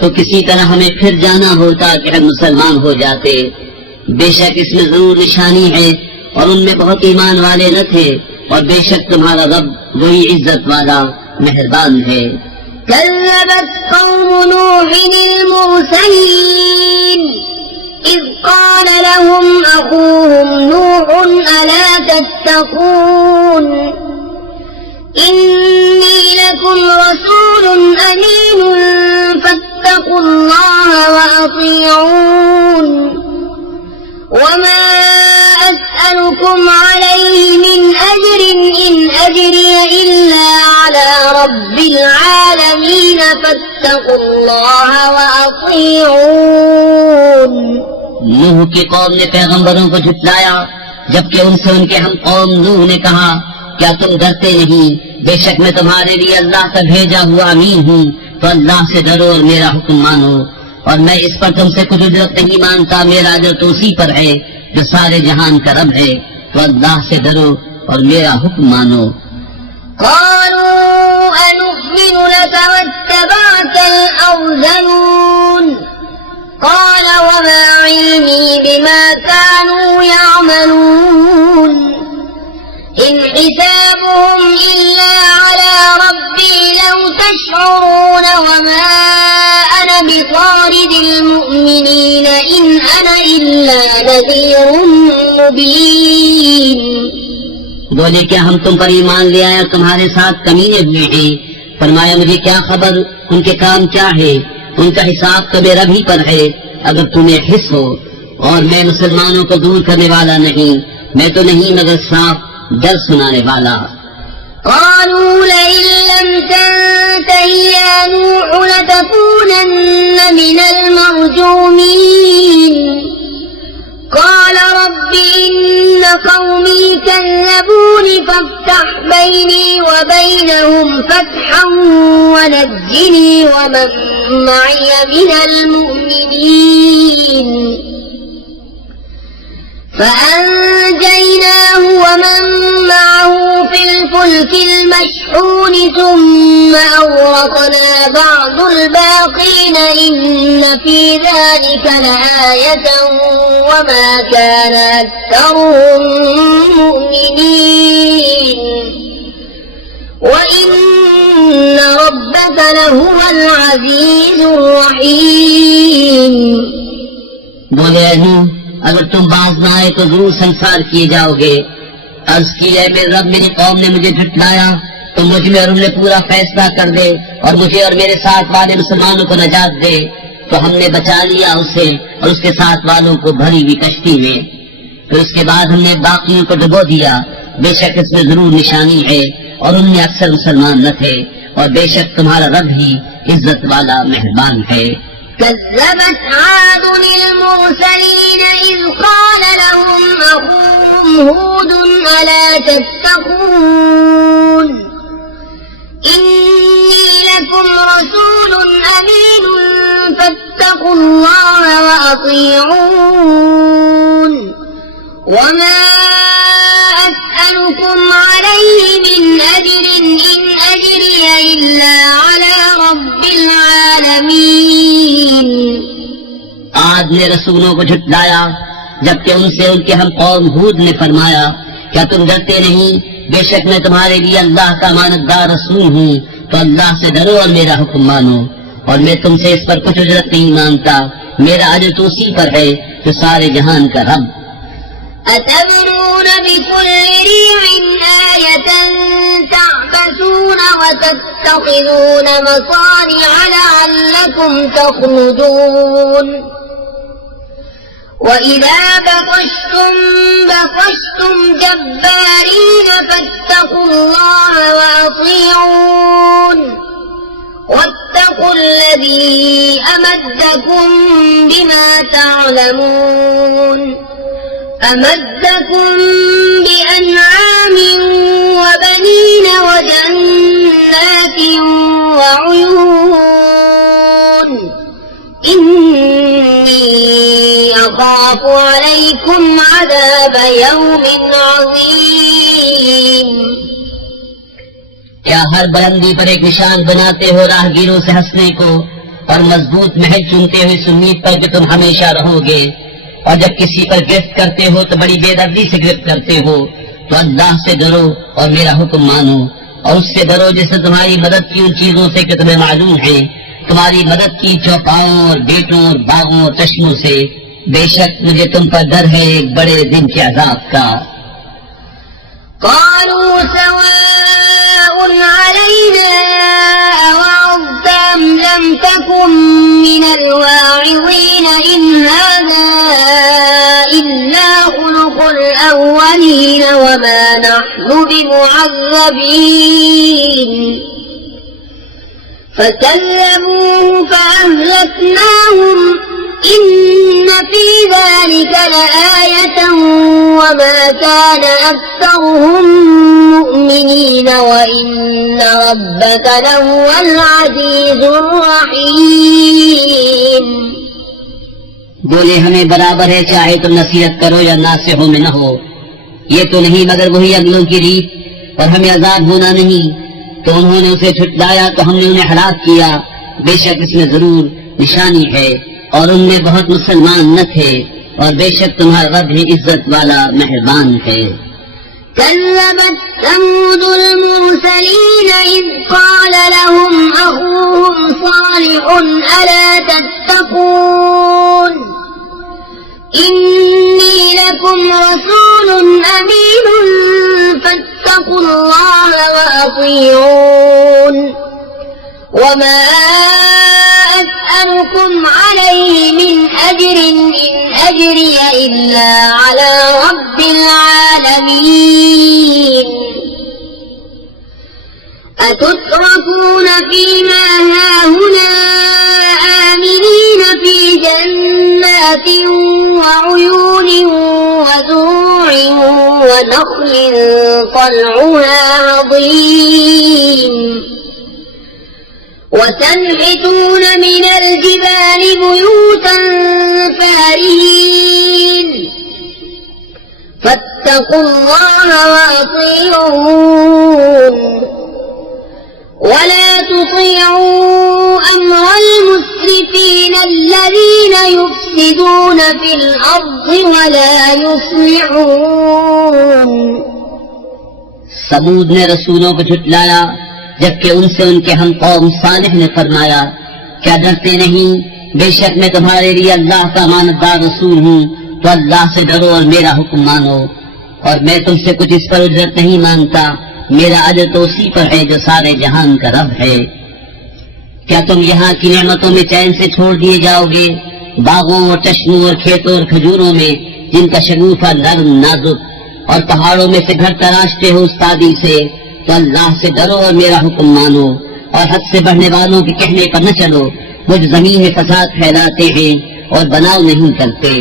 तो किसी तरह हमें फिर जाना होता कि हम मुसलमान हो जाते बेशक इसमें जरूर निशानी है और उनमें बहुत ईमान वाले न थे और बेशक तुम्हारा रब वही इज्जत वाला मेहरबान है كذبت قوم نوح المرسلين إذ قال لهم أخوهم نوح ألا تتقون إني لكم رسول أمين فاتقوا الله وأطيعون وما أسألكم عليه من أجر إن أجري إلا على رب العالمين فاتقوا الله وأطيعون नूह की कौम ने पैगंबरों को झुठलाया जबकि उनसे उनके हम कौम नूह ने कहा क्या तुम डरते नहीं बेशक मैं तुम्हारे लिए अल्लाह का भेजा हुआ अमीन हूँ तो अल्लाह से डरो और मेरा हुक्म मानो और मैं इस पर तुमसे कुछ उजरत नहीं मानता मेरा अजर तो उसी पर है जो सारे जहान का रब है तो अल्लाह से डरो और मेरा हुक्म मानो قالوا أنؤمن لك واتبعك الأرذلون قال وما علمي بما كانوا يعملون إن حسابهم إلا على ربي لو تشعرون وما أنا بطارد المؤمنين إن أنا إلا نذير مبين बोले क्या हम तुम पर ईमान ले आए और तुम्हारे साथ कमीने हुए हैं फरमाया मुझे क्या खबर उनके काम क्या है उनका हिसाब तो मेरा भी पर है अगर तुम्हें हिस हो और मैं मुसलमानों को दूर करने वाला नहीं मैं तो नहीं मगर साफ डर सुनाने वाला قالوا لئن لم تنته يا نوح لتكونن من المرجومين قال رب إن قومي كذبون فافتح بيني وبينهم فتحا ونجني ومن معي من المؤمنين فأنجيناه ومن معه في الفلك المشحون ثم أغرقنا بعض الباقين إن في ذلك لآية وما كان أكثرهم مؤمنين وإن ربك لهو العزيز الرحيم बोले नूह, अगर तुम बाज न आए तो जरूर संसार किए जाओगे। अर्ज की है मेरे रब, मेरी कौम ने मुझे झुठलाया, तो मुझ में और उन्हें पूरा फैसला कर दे और मुझे और मेरे साथ वाले मुसलमानों को नजात दे। तो हमने बचा लिया उसे और उसके साथ वालों को भरी हुई कश्ती में। फिर उसके बाद हमने बाकियों को डुबो दिया। बेशक इसमें जरूर निशानी है और उनमें अक्सर मुसलमान न थे, और बेशक तुम्हारा रब ही इज्जत वाला मेहरबान है। كذبت عاد المرسلين إذ قال لهم أخوهم هود ألا تتقون إني لكم رسول أمين فاتقوا الله وأطيعون وما أسألكم عليه من أجر إن أجري إلا على رب العالمين आज ने रसूलों को झुठलाया, जबकि उनसे उनके हम कौम हूद ने फरमाया, क्या तुम डरते नहीं? बेशक मैं तुम्हारे लिए अल्लाह का अमानतदार रसूल हूँ, तो अल्लाह से डरो और मेरा हुक्म मानो, और मैं तुमसे इस पर कुछ उजरत नहीं मांगता। मेरा अजर तो उसी पर है जो सारे जहान का रब। أتبنون بكل ريع آية تعبثون وتتخذون مصانع لعلكم تخلدون وإذا بطشتم بطشتم جبارين فاتقوا الله وأطيعون واتقوا الذي أمدكم بما تعلمون أمدكم بأنعام وبنين وجنات وعيون إني أخاف عليكم عذاب يوم عظيم क्या हर बुलंदी पर एक निशान बनाते हो राहगीरों से हंसने को, और मजबूत महल चुनते हुए इस उम्मीद पर कि तुम हमेशा रहोगे, और जब किसी पर गिरफ्त करते हो तो बड़ी बेदर्दी से गिरफ्त करते हो। तो अल्लाह से डरो और मेरा हुक्म मानो, और उससे डरो जिससे तुम्हारी मदद की उन चीजों से कि तुम्हें मालूम है, तुम्हारी मदद की चौपाओं और बेटों और बागों और चश्मों से। बेशक मुझे तुम पर डर है एक बड़े दिन के अजाब का। قالوا سواء علينا أوعظت أم لم تكن من الواعظين إن هذا إلا خلق الأولين وما نحن بمعذبين فكذبوه فأهلكناهم إن في ذلك لآية وما كان أكثرهم مؤمنين وإن ربك لهو العزيز الرحيم बोले हमें बराबर है, चाहे तुम नसीहत करो या नासिहों में न हो, ये तो नहीं मगर वही अगलों की रीत, और हमें अजाब होना नहीं। तो उन्होंने उसे छुटलाया तो हमने उन्हें हलाक किया। बेशक इसमें जरूर निशानी है और उनमें बहुत मुसलमान न थे, और बेशक तुम्हारा रब ही इज्जत वाला मेहरबान है। كذبت ثمود المرسلين إذ قال لهم أخوهم صالح ألا تتقون إني لكم رسول أمين فاتقوا الله وأطيعون وما أسألكم عليه من أجر إن أجري إلا على رب العالمين فاكهة وعيون وزروع ونخل طلعها هضيم وتنحتون من الجبال بيوتا فارهين فاتقوا الله وأطيعون ولا تطيعوا أمر المسرفين الذين يفسدون في الأرض ولا يصلحون. समूद ने रसूलों को झुटलाया जबकि उनसे उनके हम कौम सालिह ने फरमाया, क्या डरते नहीं? बेशक मैं तुम्हारे लिए अल्लाह का अमानतदार रसूल हूँ, तो अल्लाह से डरो और मेरा हुक्म मानो, और मैं तुमसे कुछ इस पर उजरत नहीं मांगता, मेरा अजर तो उसी पर है जो सारे जहान का रब है। क्या तुम यहाँ की नेमतों में चैन से छोड़ दिए जाओगे, बागों और चश्मों और खेतों और खजूरों में जिनका शगुफा नर्म नाजुक, और पहाड़ों में से घर तराशते हो उस्तादी से, तो अल्लाह से डरो और मेरा हुक्म मानो, और हद से बढ़ने वालों के कहने पर न चलो, वो जो जमीन में फसाद फैलाते हैं और बनाव नहीं करते।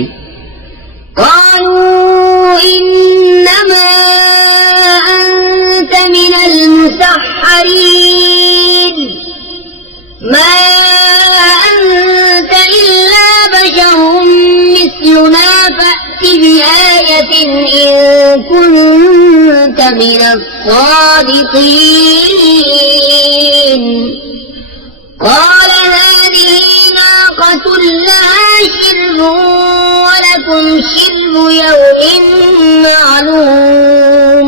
قالوا إنما أنت من المسحرين ما أنت إلا بشر مثلنا فأت بآية إن كنت من الصادقين. قال هذه ناقة لها شرب ولكم شرب يوم معلوم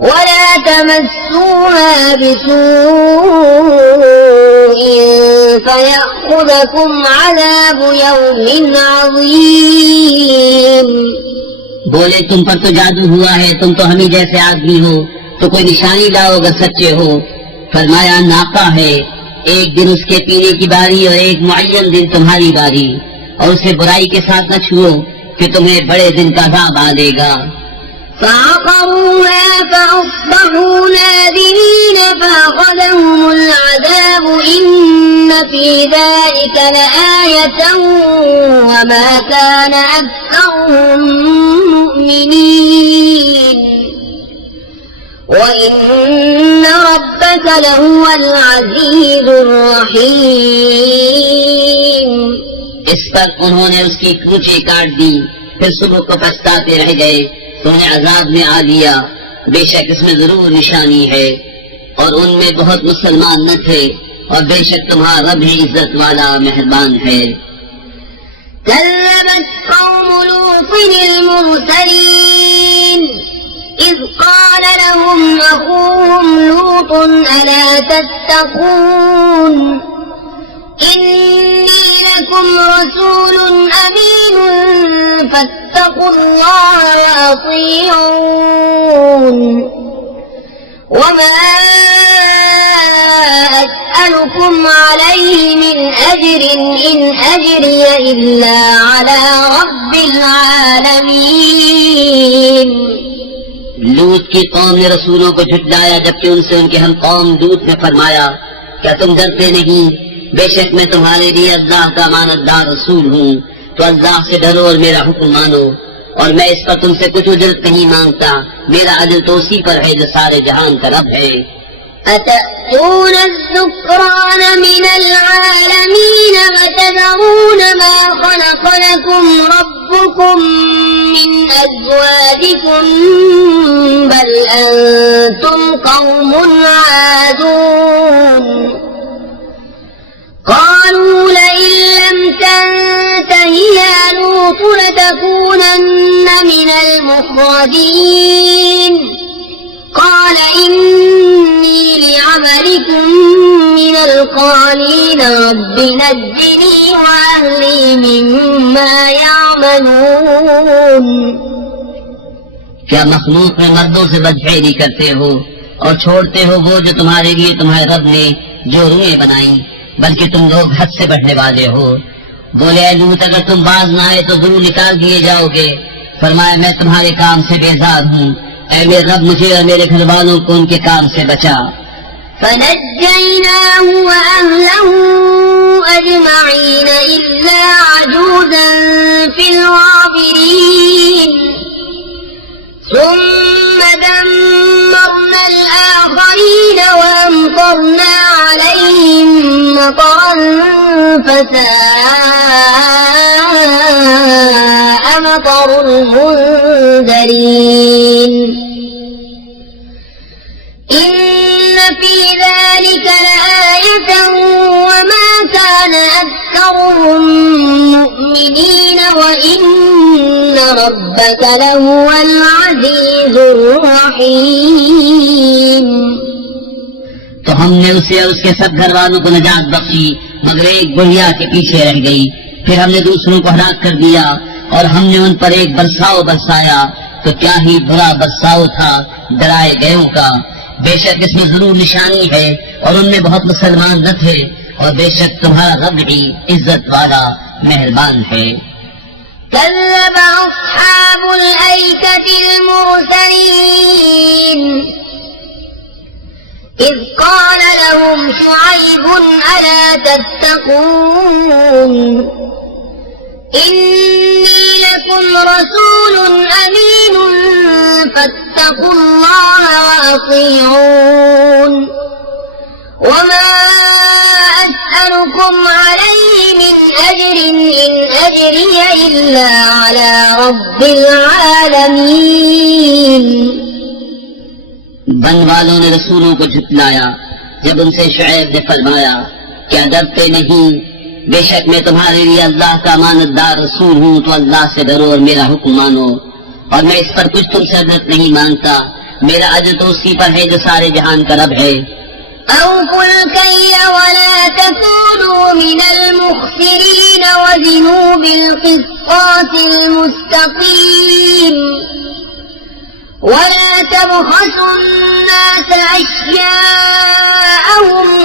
ولا تمسوها بسوء فيأخذكم عذاب يوم عظيم. बोले तुम पर तो जादू हुआ है, तुम तो हम ही जैसे आदमी हो, तो कोई निशानी लाओ अगर सच्चे हो। फरमाया नाका है, एक दिन उसके पीने की बारी और एक मुअय्यन दिन तुम्हारी बारी, और उसे बुराई के साथ न छुओ कि तुम्हें बड़े दिन का अज़ाब आ देगा। فعقروها فأصبحوا نادمين فأخذهم العذاب إن في ذلك لآية وما كان أكثرهم مؤمنين وإن ربك لهو العزيز الرحيم. इस पर उन्होंने उसकी क्रूचे काट दी, फिर सुबह को पछताते रह गए, तुम्हें अजाब में आ लिया, बेशक इसमें जरूर निशानी है, और उनमें बहुत मुसलमान न थे, और बेशक तुम्हारा रब ही इज्जत वाला मेहरबान है। كذبت قوم لوط المرسلين إذ قال لهم أخوهم لوط ألا تتقون إني لكم رسول أمين فاتقوا الله وأطيعون وما أسألكم عليه من أجر إن أجري إلا على رب العالمين. लूत की कौम ने रसूलों को झुटलाया जबकि उनसे उनके हम कौम लूत ने फरमाया, क्या तुम डरते नहीं? बेशक मैं तुम्हारे लिए अल्लाह का अमानतदार रसूल हूँ, तो अल्लाह से डरो और मेरा हुक्म मानो, और मैं इस पर तुमसे कुछ उजरत नहीं मांगता, मेरा अजर तो उसी पर है जो सारे जहान का रब है। أتأتون الذكران من العالمين وتذرون ما خلق لكم ربكم من أزواجكم بل أنتم قوم عادون. قالوا لئن لم تنته يا لوط لتكونن من المخرجين. قال إني لعملكم من القالين رب نجني وأهلي مما يعملون. क्या मखलूक में मर्दों से बदफेरी करते हो और छोड़ते हो वो जो तुम्हारे लिए तुम्हारे रब ने जो रूहें बनाई, बल्कि तुम लोग हद से बढ़ने वाले हो। बोले लूत अगर तुम बाज न आए तो जरूर निकाल दिए जाओगे। फरमाया मैं तुम्हारे काम से बेजार हूँ, ऐ मेरे रब मुझे और मेरे घर वालों को उनके काम से बचा। فنجيناه وأهله أجمعين إلا عجوزا في الغابرين ثم دمرنا الآخرين وأمطرنا عليهم مطرا فساء مطر المنذرين إن في ذلك لآية وما كان أكثرهم مؤمنين وإن ربك لهو العزيز الرحيم। तो हमने उसे और उसके सब घर वालों को निजात बख्शी, मगर एक बुढ़िया के पीछे रह गई। फिर हमने दूसरों को हलाक कर दिया और हमने उन पर एक बरसाव बरसाया, तो क्या ही बुरा बरसाव था डराए गयों का। बेशक इसमें जरूर निशानी है और उनमें बहुत मुसलमान न थे, और बेशक तुम्हारा रब ही इज्जत वाला मेहरबान है। كذب أصحاب الأيكة المرسلين إذ قال لهم شعيب ألا تتقون إني لكم رسول أمين فاتقوا الله وأطيعون وما أسألكم عليه من أجر إن أجري إلا على رب العالمين। बन वालों ने रसूलों को झुटलाया जब उनसे शुएब ने फरमाया, क्या डरते नहीं, बेशक मैं तुम्हारे लिए अल्लाह का अमानतदार रसूल हूँ, तो अल्लाह से डरो और मेरा हुक्म मानो, और मैं इस पर कुछ तुमसे अजरत नहीं मांगता, मेरा अजर तो उसी पर है जो सारे जहान का रब है। أوفوا الكيل ولا تكونوا من المخسرين وزنوا بالقسطاس المستقيم ولا تبخسوا الناس أشياءهم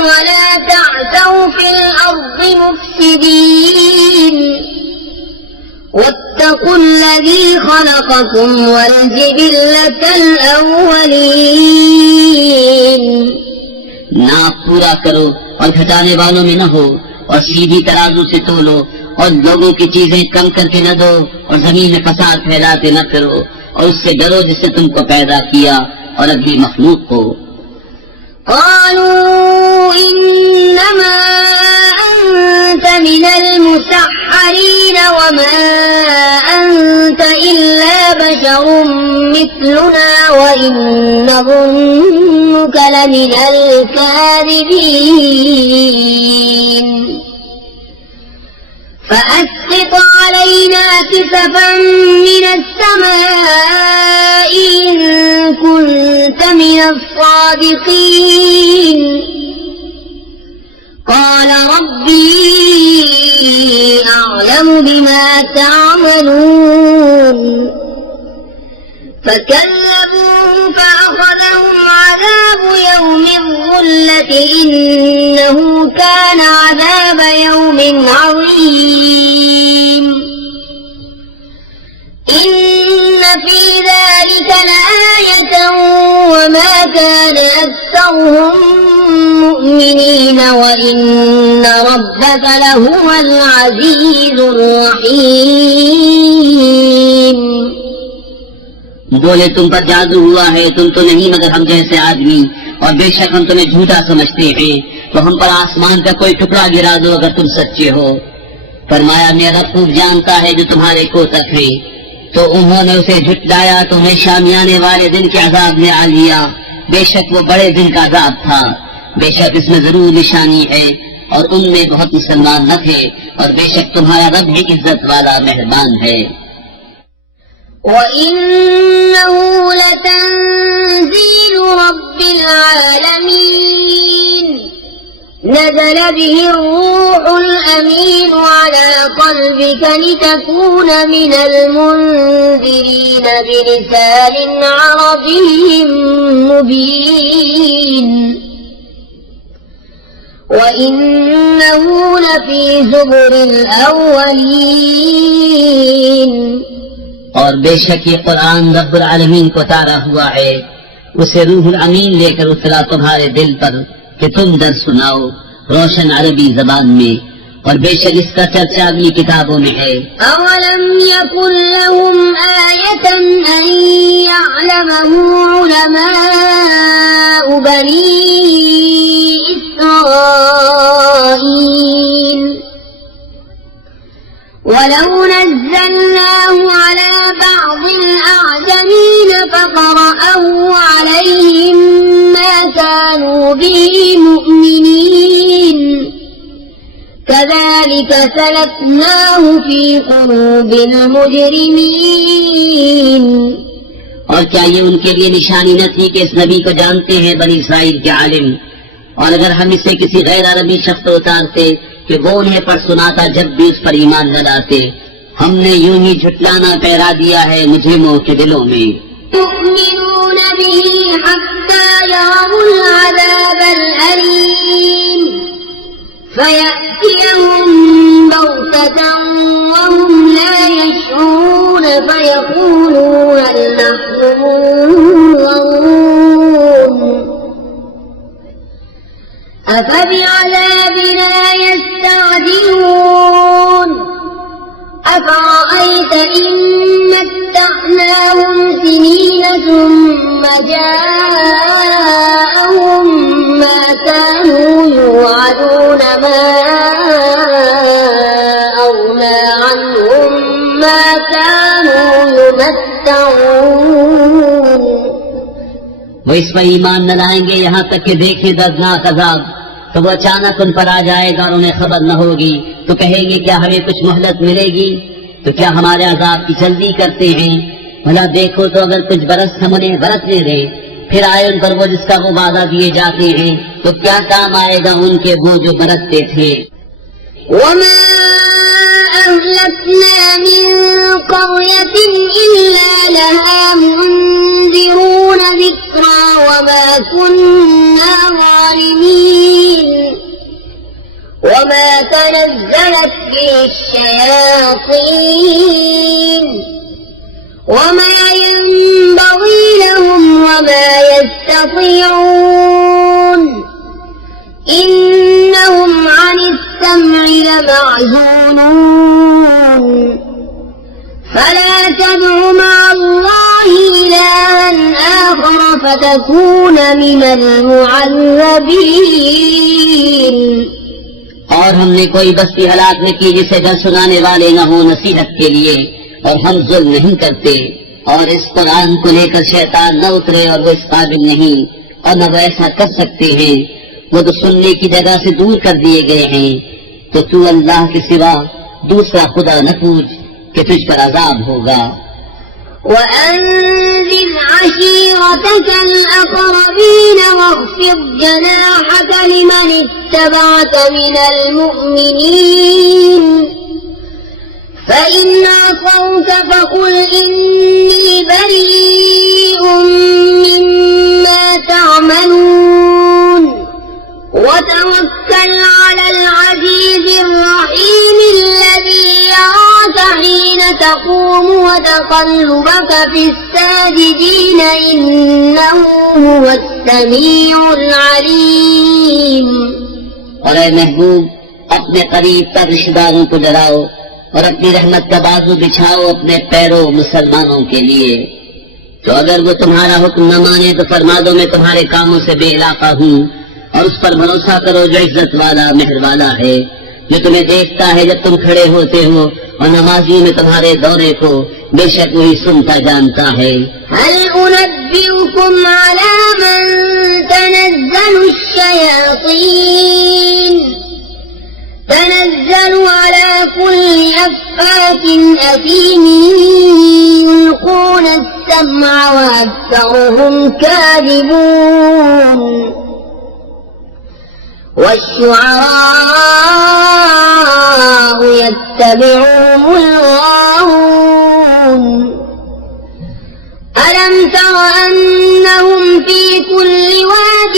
ولا تعثوا في الأرض مفسدين واتقوا الذي خلقكم والجبلة الأولين। नाप पूरा करो और घटाने वालों में न हो, और सीधी तराजू से तोलो, और लोगों की चीजें कम करके न दो, और जमीन में फसाद फैलाते न करो, और उससे डरो जिससे तुमको पैदा किया और अगली मखलूक को। قالوا إنما أنت من المسحرين وما أنت إلا بشر مثلنا وإن نظنك لمن الكاذبين فأسقط علينا كسفا من السماء إن كنت من الصادقين قال ربي أعلم بما تعملون فكذبوه فأخذهم عذاب يوم الظلة إنه كان عذاب يوم عظيم إن في ذلك لآية وما كان أكثرهم مؤمنين وإن ربك لهو العزيز الرحيم। बोले तुम पर जादू हुआ है, तुम तो नहीं मगर हम जैसे आदमी, और बेशक हम तुम्हें झूठा समझते हैं, तो हम पर आसमान का कोई टुकड़ा गिरा दो अगर तुम सच्चे हो। फरमाया मेरा खूब जानता है जो तुम्हारे कोतक है। तो उन्होंने उसे झुटलाया तो उन्हें शामियाने वाले दिन के अजाब में आ लिया, बेशक वो बड़े दिन का अजाब था। बेशक इसमें जरूर निशानी है और उनमें बहुत मुसलमान न थे, और बेशक तुम्हारा रब ही इज्जत वाला मेहरबान है। وإنه لتنزيل رب العالمين نزل به الروح الأمين على قلبك لتكون من المنذرين بلسان عربي مبين وإنه لفي زبر الأولين। और बेशक ये कुरान रब्बुल आलमीन को उतारा हुआ है, उसे रूहुल अमीन लेकर उतरा तुम्हारे दिल पर, कि तुम दर सुनाओ रोशन अरबी जबान में, और बेशक इसका चर्चा अगली किताबों में है। अवलम यकुन लहुम आयतन अन यअलमहु उलमाउ बनी इस्राईल वलौ नज़्ज़लनाहु अला बअज़िल अअजमीन फक़रअहु अलैहिम मा कानू बिही मुअमिनीन कज़ालिक सलकनाहु फी क़ुलूबिल मुजरिमीन। और क्या ये उनके लिए निशानी न थी कि इस नबी को जानते हैं बनी इस्राइल के आलिम, और अगर हम इसे किसी गैर अरबी शख्स को उतारते कि वो उन्हें पढ़ सुनाता जब भी उस पर ईमान न लाते। हमने यूं ही झुटलाना पैरा दिया है मुजरिमों के दिलों में। युमिनून बिही हत्ता यरौल अज़ाबल अलीम फयअतियहुम बग़ततन वहुम ला यशऊरून फयक़ूलून हल नहनु मुनज़रून अफबिअज़ाबिना यस्तअजिलून अफ़रअयत इन मत्तअनाहुम सिनीन थुम्म जाअहुम मा कानू युअदून मा अग़ना अन्हुम मा कानू युमत्तऊन। वो इस पर ईमान न लाएंगे यहाँ तक कि देखें दर्दनाक अजाब, तो वो अचानक उन पर आ जाएगा और उन्हें खबर न होगी। तो कहेंगे क्या हमें कुछ मोहलत मिलेगी? तो क्या हमारे अजाब की जल्दी करते हैं? भला देखो तो अगर कुछ बरस हम उन्हें बरसने दें, फिर आए उन पर वो जिसका वो वादा दिए जाते हैं, तो क्या काम आएगा उनके वो जो बरसते थे। वमा अहलकना मिन क़र्यतिन इल्ला लहा मुनज़िरून ज़िक्रा वमा कुन्ना ज़ालिमीन वमा तनज़्ज़लत बिही अश्शयातीन वमा यंबग़ी लहुम वमा यस्ततीऊन इन्नहुम अनिस्सम'i लमअज़ूनून फला तद'ु मअल्लाहि इलाहन आखर फतकून मिनल मु'अज़्ज़बीन। और हमने कोई बस्ती हलाक न की जिसे डर सुनाने वाले न हो नसीहत के लिए, और हम जुल्म नहीं करते। और इस कुरान को लेकर शैतान न उतरे और वो इस काबिल नहीं, और न वो ऐसा कर सकते हैं। वो तो सुनने की जगह से दूर कर दिए गए हैं। तो तू अल्लाह के सिवा दूसरा खुदा न पूछ कि तुझ पर अजाब होगा। وأنذر عشيرتك الأقربين واخفض جناحك لمن اتبعك من المؤمنين فإن عصوك فقل إني بريء مما تعملون وتوكل على العزيز الرحيم الذي يراك حين تقوم وتقلبك في الساجدين إنه هو السميع العليم। और ऐ महबूब अपने करीब तक रिश्तेदारों को डराओ और अपनी रहमत का बाजू बिछाओ अपने पैरों मुसलमानों के लिए। तो अगर वो तुम्हारा हुक्म न माने तो फरमा दो मैं तुम्हारे कामों से बेइलाका हूँ, और उस पर भरोसा करो जो इज्जत वाला मेहर वाला है, जो तुम्हें देखता है जब तुम खड़े होते हो और नमाजी में तुम्हारे दौरे को बेशक वही सुनता जानता है। हल उनब्बिउकुम अला मन तनज़्ज़लु अश्शयातीन तनज़्ज़लु अला कुल्ली अफ़्फ़ाकिन असीम युल्क़ून अस्समअ व अक्सरुहुम काज़िबून والشعراء يتبعهم الغاوون ألم تر أنهم في كل واد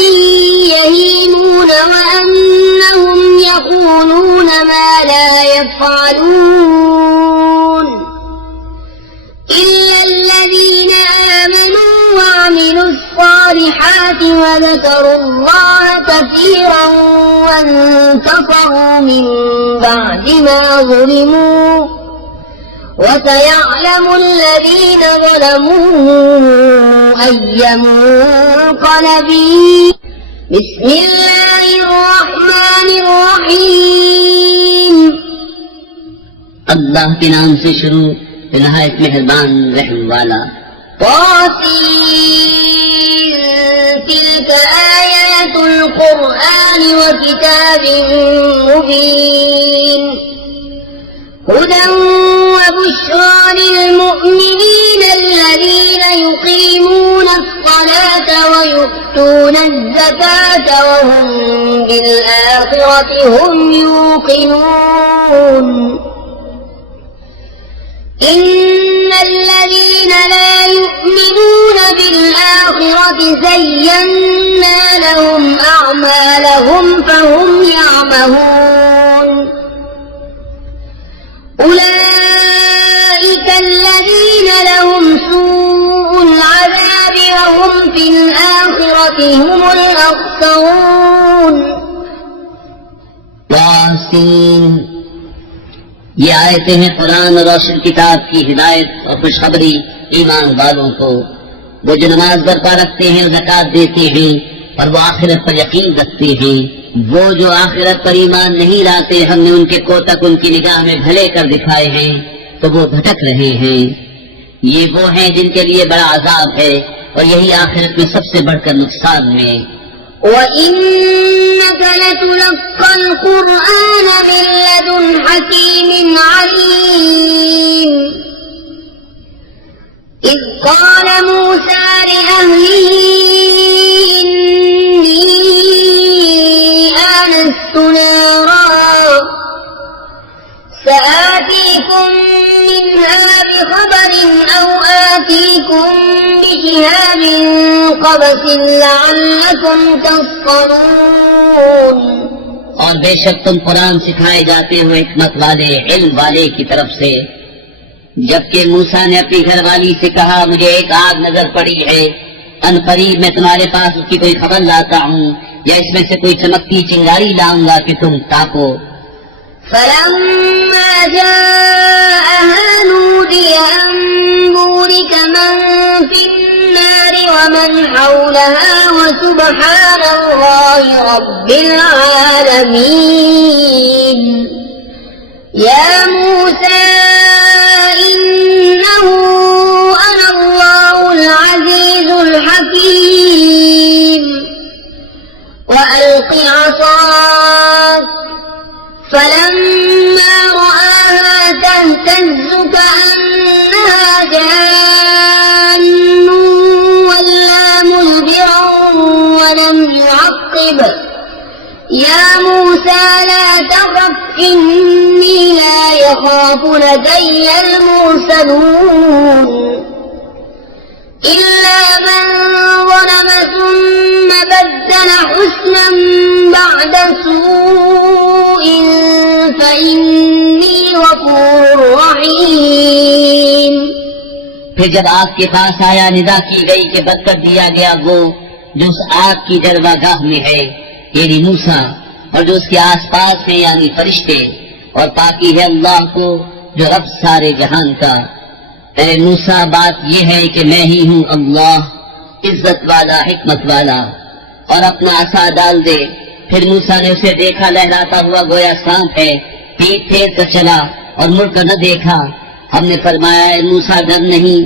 يهيمون وأنهم يقولون ما لا يفعلون إلا الذين آمنوا وعملوا الصالحات وذكروا الله كثيرا وانتصروا من بعد ما ظلموا وسيعلم الذين ظلموا أي منقلب بسم الله الرحمن الرحيم अल्लाह के नाम से शुरू, निहायत मेहरबान रहम वाला। طاسين تلك آيات القرآن وكتاب مبين هدى وبشرى للمؤمنين الذين يقيمون الصلاة ويؤتون الزكاة وهم بالآخرة هم يوقنون إن الذين لا يؤمنون بالآخرة زينا لهم أعمالهم فهم يعمهون أولئك الذين لهم سوء العذاب وهم في الآخرة هم الأخسرون यासीन, ये आयतें हैं कुरान और रोशन किताब की हिदायत और खुशखबरी ईमान वालों को। वो जो नमाज बरपा रखते हैं, ज़कात देते हैं और वो आखिरत पर यकीन रखते हैं। वो जो आखिरत पर ईमान नहीं लाते, हमने उनके कोतक उनकी निगाह में भले कर दिखाए हैं, तो वो भटक रहे हैं। ये वो हैं जिनके लिए बड़ा अजाब है और यही आखिरत में सबसे बढ़कर नुकसान है। وإنك لتلقى القرآن من لدن حكيم عليم إذ قال موسى لأهله إني آنست نارا سآتيكم منها بخبر أو آتيكم بشهاب قبس لعلكم تصطلون। और बेशक तुम कुरान सिखाए जाते हो हिकमत वाले इल्म वाले की तरफ से। जबकि मूसा ने अपनी घरवाली से कहा, मुझे एक आग नजर पड़ी है, अनकरीब मैं तुम्हारे पास उसकी कोई खबर लाता हूँ या इसमें से कोई चमकती चिंगारी लाऊंगा कि तुम ताको। فلما جاءها نودي أن بورك من في النار ومن حولها وسبحان الله رب العالمين يا موسى إنه أنا الله العزيز الحكيم وألق عصاك فلما رآها تهتز كأنها جان ولا مدبرا ولم يعقب يا موسى لا تخف إني لا يخاف لدي المرسلون إلا من ظلم ثم بدل حسنا بعد سوء فإني غفور رحيم। फिर जब आग के पास आया, निदा की गई कि बद कर दिया गया वो जो उस आग की जलवागाह में है, यानी मूसा, और जो उसके आसपास है यानी फरिश्ते, और पाकी है अल्लाह को जो रब सारे जहान का। अरे मूसा, बात ये है कि मैं ही हूँ अल्लाह, इज्जत वाला हिकमत वाला, और अपना आसा डाल दे। फिर मूसा ने उसे देखा लहराता हुआ गोया सांप है, पीठ फेर कर चला और मुड़कर न देखा। हमने फरमाया, मूसा डर नहीं,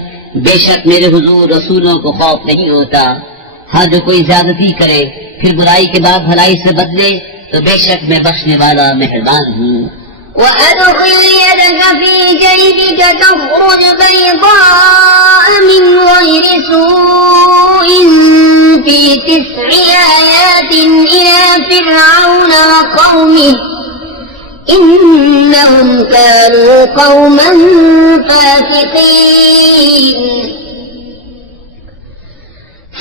बेशक मेरे हुजूर रसूलों को खौफ नहीं होता। हाँ, जो कोई ज्यादती करे फिर बुराई के बाद भलाई से बदले तो बेशक मैं बख्शने वाला मेहरबान हूँ। وأدخل يدك في جيبك تخرج بيضاء من غير سوء في 9 آيات إلى فرعون وقومه إنهم كانوا قوما فاسقين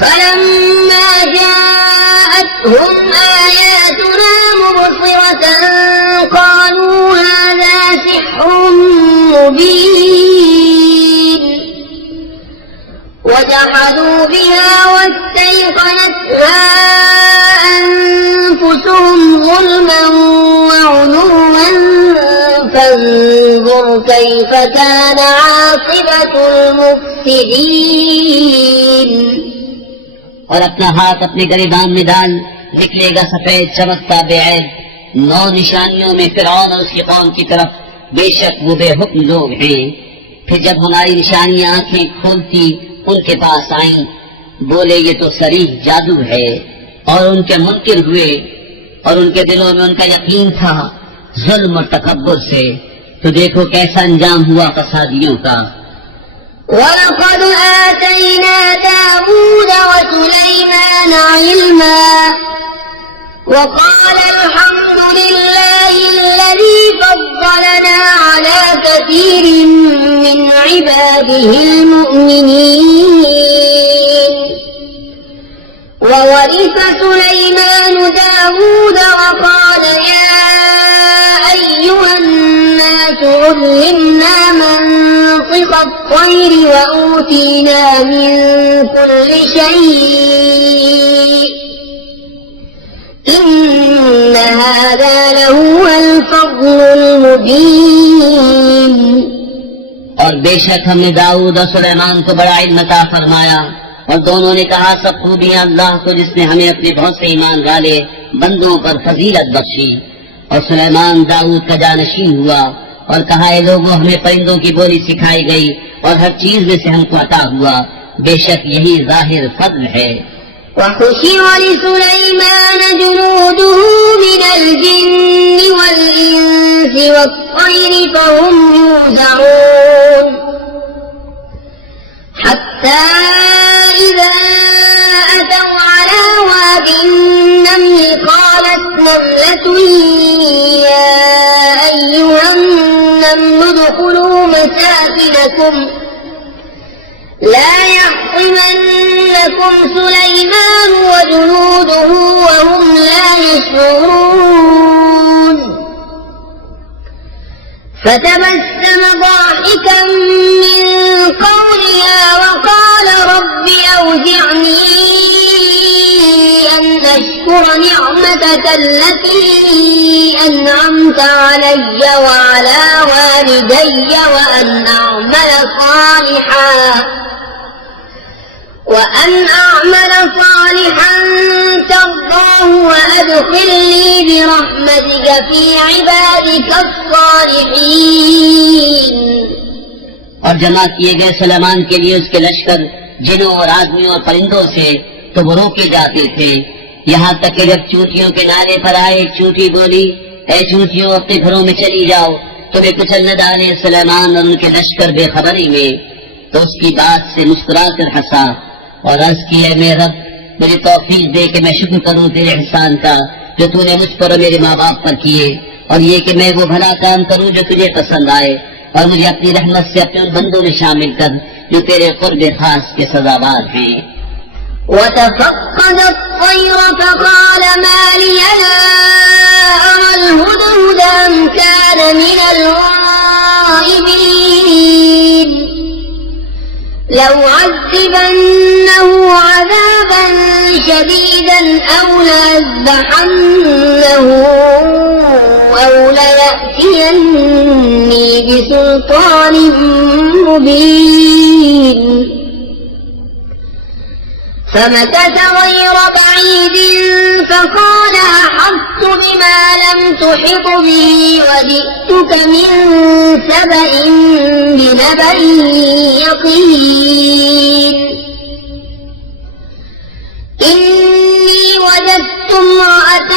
فلما جاءتهم آياتنا مبصرة قالوا هذا سحر مبين وجحدوا بها كان عاقبة المفسدين। और अपना हाथ अपने गरिबान में डाल, निकलेगा सफेद चमकता बेऐब 9 निशानियों में फिरौन और उसकी कौम की तरफ, बेशक वो बेहुक्म लोग हैं। फिर जब हमारी निशानियां आंखें खोलती उनके पास आईं, बोले ये तो सरीह जादू है, और उनके मुनकिर हुए और उनके दिलों में उनका यकीन था जुल्म और तकब्बुर से। तो देखो कैसा अंजाम हुआ फसादियों का। वलक़द आतैना दाऊद वसुलैमान इल्मा वक़ाल अल्हम्दुलिल्लाहि अल्लज़ी फ़द्दलना अला कसीरिन मिन इबादिहिल मुअ्मिनीन। ववरिस सुलैमान दाऊद वक़ाल या अय्युहन नास उल्लिमना मंतिक़ الطير وأوتينا من كل شيء إن هذا لهو الفضل المبين। और बेशक हमने दाऊद और सुलेमान को बड़ा इल्म अता फरमाया, और दोनों ने कहा सब खूबियां अल्लाह को जिसने हमें अपने बहुत से ईमान वाले बंदों पर फजीलत बख्शी। और सुलेमान दाऊद का जानशीन हुआ और कहा ए लोगों, हमें परिंदों की बोली सिखाई गई और हर चीज में से हमको अता हुआ, बेशक यही जाहिर फضل है। وحشر لسليمان جنوده من الجن والإنس والطير فهم يوزعون حتى إذا أتوا على واد النمل قالت نملة يا أيها النمل ادخلوا مساكنكم لا يحطمنكم سليمان وجنوده وهم لا يشعرون فتبسم ضاحكا من قولها وقال رب أوزعني أن أشكر نعمتك التي أنعمت علي وعلى والدي وأن أعمل صالحا ترضاه وأدخلني برحمتك في عبادك الصالحين। और जमा किए गए सुलेमान के लिए उसके लश्कर जिनों और आदमियों और परिंदों से तो वो रोके जाते थे, यहाँ तक कि जब चूंटियों के नाले पर आए, चूंटी बोली ऐ चूंटियों अपने घरों में चली जाओ, तुम्हें कुचल न डाले सुलेमान और उनके लश्कर बेखबरी में। तो उसकी बात से मुस्कुराकर हंसा और अर्ज किया मेरे रब, मुझे तौफीक दे कि मैं शुक्र करूं तेरे एहसान का जो तूने मुझ पर और मेरे माँ बाप पर किए, और ये कि मैं वो भला काम करूं जो तुझे पसंद आए, और मुझे अपनी रहमत से अपने उन बंदों में शामिल कर जो तेरे कुर्ब खास के सजावार हैं। وتفقد الطير فقال ما لي لا أرى الهدهد أم كان من الغائبين لو عذبنه عذابا شديدا أو لأذبحنه أو ليأتيني بسلطان مبين فمكث غير بعيد فقال أحطت بما لم تحط به وجئتك من سبأ بنبأ يقين إني وجدت امرأة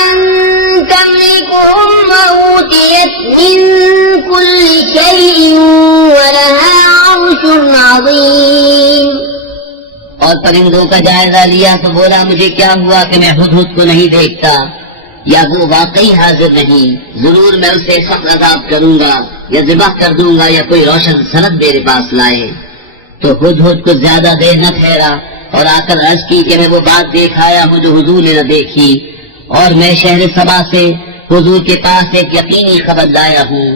تملكهم وأوتيت من كل شيء ولها عرش عظيم। और परिंदों का जायजा लिया तो बोला मुझे क्या हुआ कि मैं हुदहुद को नहीं देखता, या वो वाकई हाजिर नहीं, जरूर मैं उसे सख्त अज़ाब करूंगा या ज़िबह कर दूंगा या कोई रोशन सनद मेरे पास लाए। तो हुदहुद को ज्यादा देर न ठहरा और आकर अर्ज की कि मैं वो बात देख आया हूँ जो हुजूर ने न देखी, और मैं शहर सबा से हुजूर के पास एक यकीनी खबर लाया हूँ।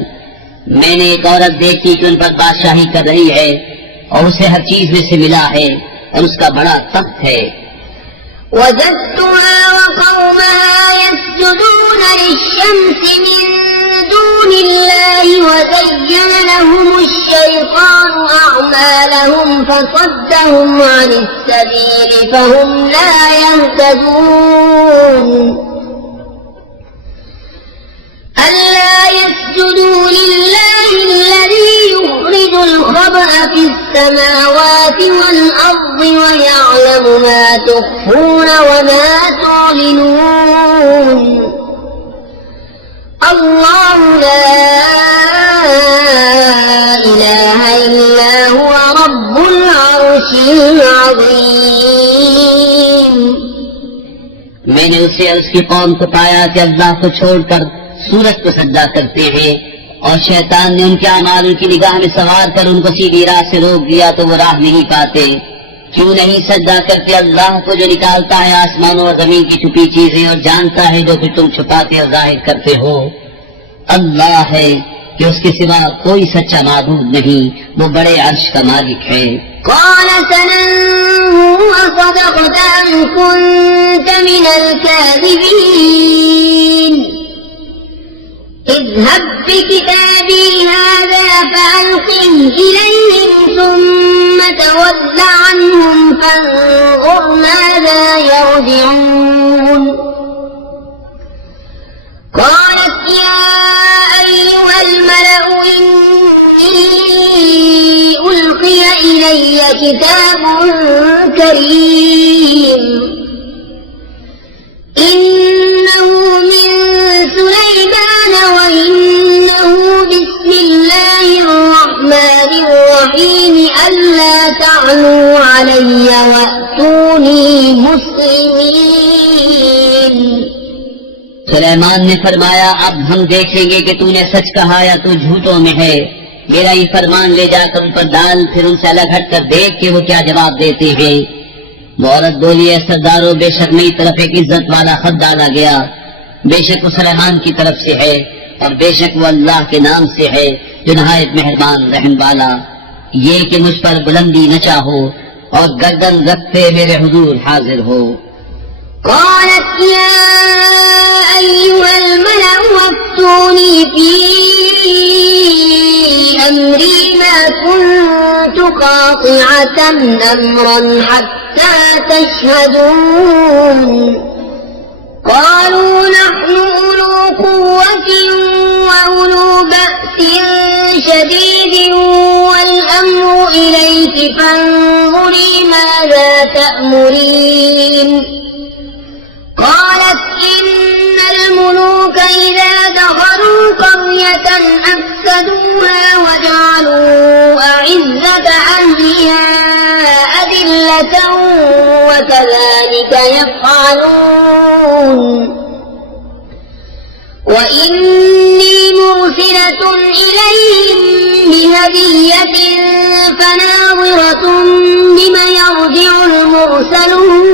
मैंने एक औरत देखी कि उन पर बादशाही कर रही है और उसे हर चीज में से मिला है और उसका बड़ा तख्त है। وجدتها وقومها يسجدون للشمس من دون الله وزين لهم الشيطان لهم فصدهم عن السبيل فهم لا يهتدون ألا يسجدوا لله الذي يخرج الخبأ في السماوات والأرض ويعلم ما تخفون وما تعلنون الله لا إله إلا هو رب العرش العظيم मैंने उसे और उसकी कौम को पाया कि अल्लाह को छोड़कर सूरज को सजदा करते हैं, और शैतान ने उनके अमाल उनकी निगाह में सवार कर उनको सीधी राह से रोक दिया तो वो राह नहीं पाते। क्यों नहीं सजदा करते अल्लाह को जो निकालता है आसमानों और जमीन की छुपी चीजें और जानता है जो कुछ तुम छुपाते और जाहिर करते हो। अल्लाह है कि उसके सिवा कोई सच्चा माबूद नहीं, वो बड़े अर्श का मालिक है। قال سننظر أصدقت أم كنت من الكاذبين اذهب بكتابي هذا فألقه إليهم ثم تول عنهم فانظر ماذا يرجعون قالت يا أيها الملأ إني ألقي إلي كتاب كريم إنه من سليمان وإنه بسم الله الرحمن الرحيم ألا تعلوا علي وأتوني مسلمين सुलेमान ने फरमाया, अब हम देखेंगे कि तूने सच कहा या तू झूठों में है। मेरा ये फरमान ले जाकर उन पर डाल, फिर उनसे अलग हटकर देख के वो क्या जवाब देते हैं। वो औरत बोली, है सरदारों, बेशक मेरी तरफ एक इज्जत वाला खत डाला गया, बेशक वो सुलेमान की तरफ से है और बेशक वो अल्लाह के नाम से है जो नहायत मेहरबान रहम वाला। ये कि मुझ पर बुलंदी न चाहो और गर्दन रखते मेरे हुजूर हाजिर हो। قالت يا أيها الملأ وافتوني في أمري ما كنت قاطعة أمرا حتى تشهدون قالوا نحن أولو قوة وأولو بأس شديد والأمر إليك فانظري ماذا تأمرين قالت إن الملوك إذا دخلوا قرية أفسدوها وجعلوا أعزة أهلها أذلة وكذلك يفعلون وإني مرسلة إليهم بهدية فناظرة بما يرجع المرسلون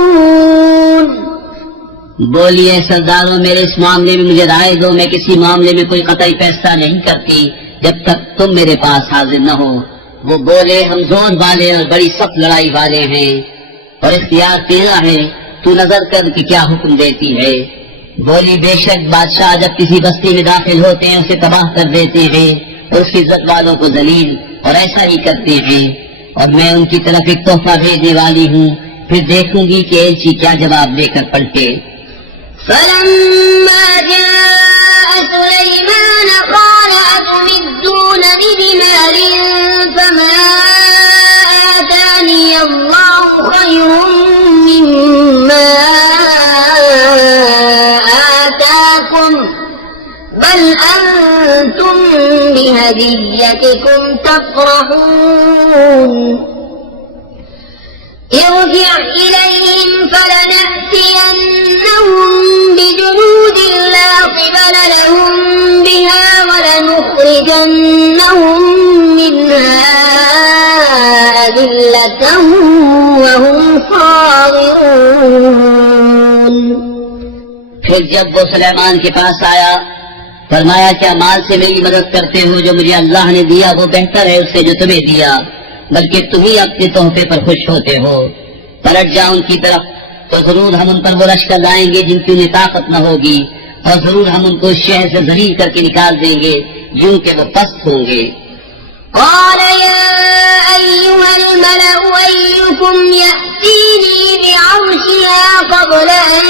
बोलिए सरदारों, मेरे इस मामले में मुझे राय दो। मैं किसी मामले में कोई कतई फैसला नहीं करती जब तक तुम मेरे पास हाजिर न हो। वो बोले, हम जोर वाले और बड़ी सख्त लड़ाई वाले हैं और इख्तियार तेरा है, तू नजर कर कि क्या हुक्म देती है। बोली, बेशक बादशाह जब किसी बस्ती में दाखिल होते हैं उसे तबाह कर देते हैं और उसकी इज्जत वालों को जलील, और ऐसा ही करते हैं। और मैं उनकी तरफ एक तोहफा भेजने वाली हूँ, फिर देखूंगी कि एलची क्या जवाब देकर पलटे। فلما جاء سليمان قال أتمدونني بمال فما آتاني الله خير مما آتاكم بل أنتم بهديتكم تفرحون ارجع إليهم فلنأتينهم بجنود لا قبل لهم بها ولنخرجنهم منها أذلة وهم صاغرون फिर जब वो सुलेमान के पास आया, फरमाया, क्या माल से मेरी मदद करते हो? जो मुझे अल्लाह ने दिया वो बेहतर है उससे जो तुम्हें दिया, बल्कि तुम ही अपने तोहफे पर खुश होते हो। पलट जाओ उनकी तरफ तो जरूर हम उन पर वो लश्कर लाएंगे जिनकी उन्हें ताकत न होगी, और जरूर हम उनको इस शहर से जलील करके निकाल देंगे यूं के वो पस्त होंगे। قال يا أيها الملأ أيكم يأتيني بعرشها قبل أن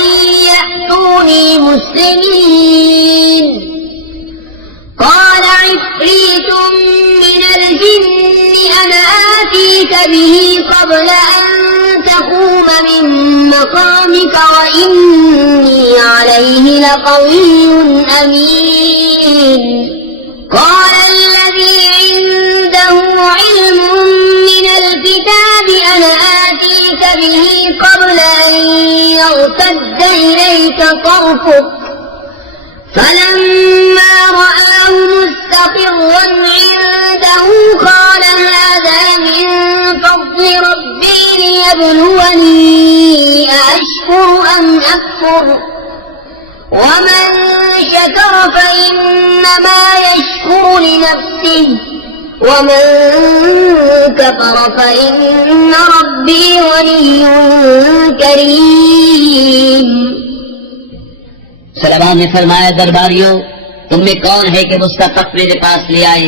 يأتوني مسلمين قال عفريت من الجن أنا آتيك به قبل أن تقوم من مقامك وإني عليه لقوي أمين قال الذي عنده علم من الكتاب أنا آتيك به قبل أن يرتد إليك طرفك فلما رآه مستقرا عنده قال هذا من فضل ربي ليبلوني أأشكر أم أكفر ومن شكر فإنما يشكر لنفسه ومن كفر فإن ربي غني كريم। सुलेमान ने फरमाया, दरबारियों, तुम में कौन है कि उसका तख्त मेरे पास ले आए,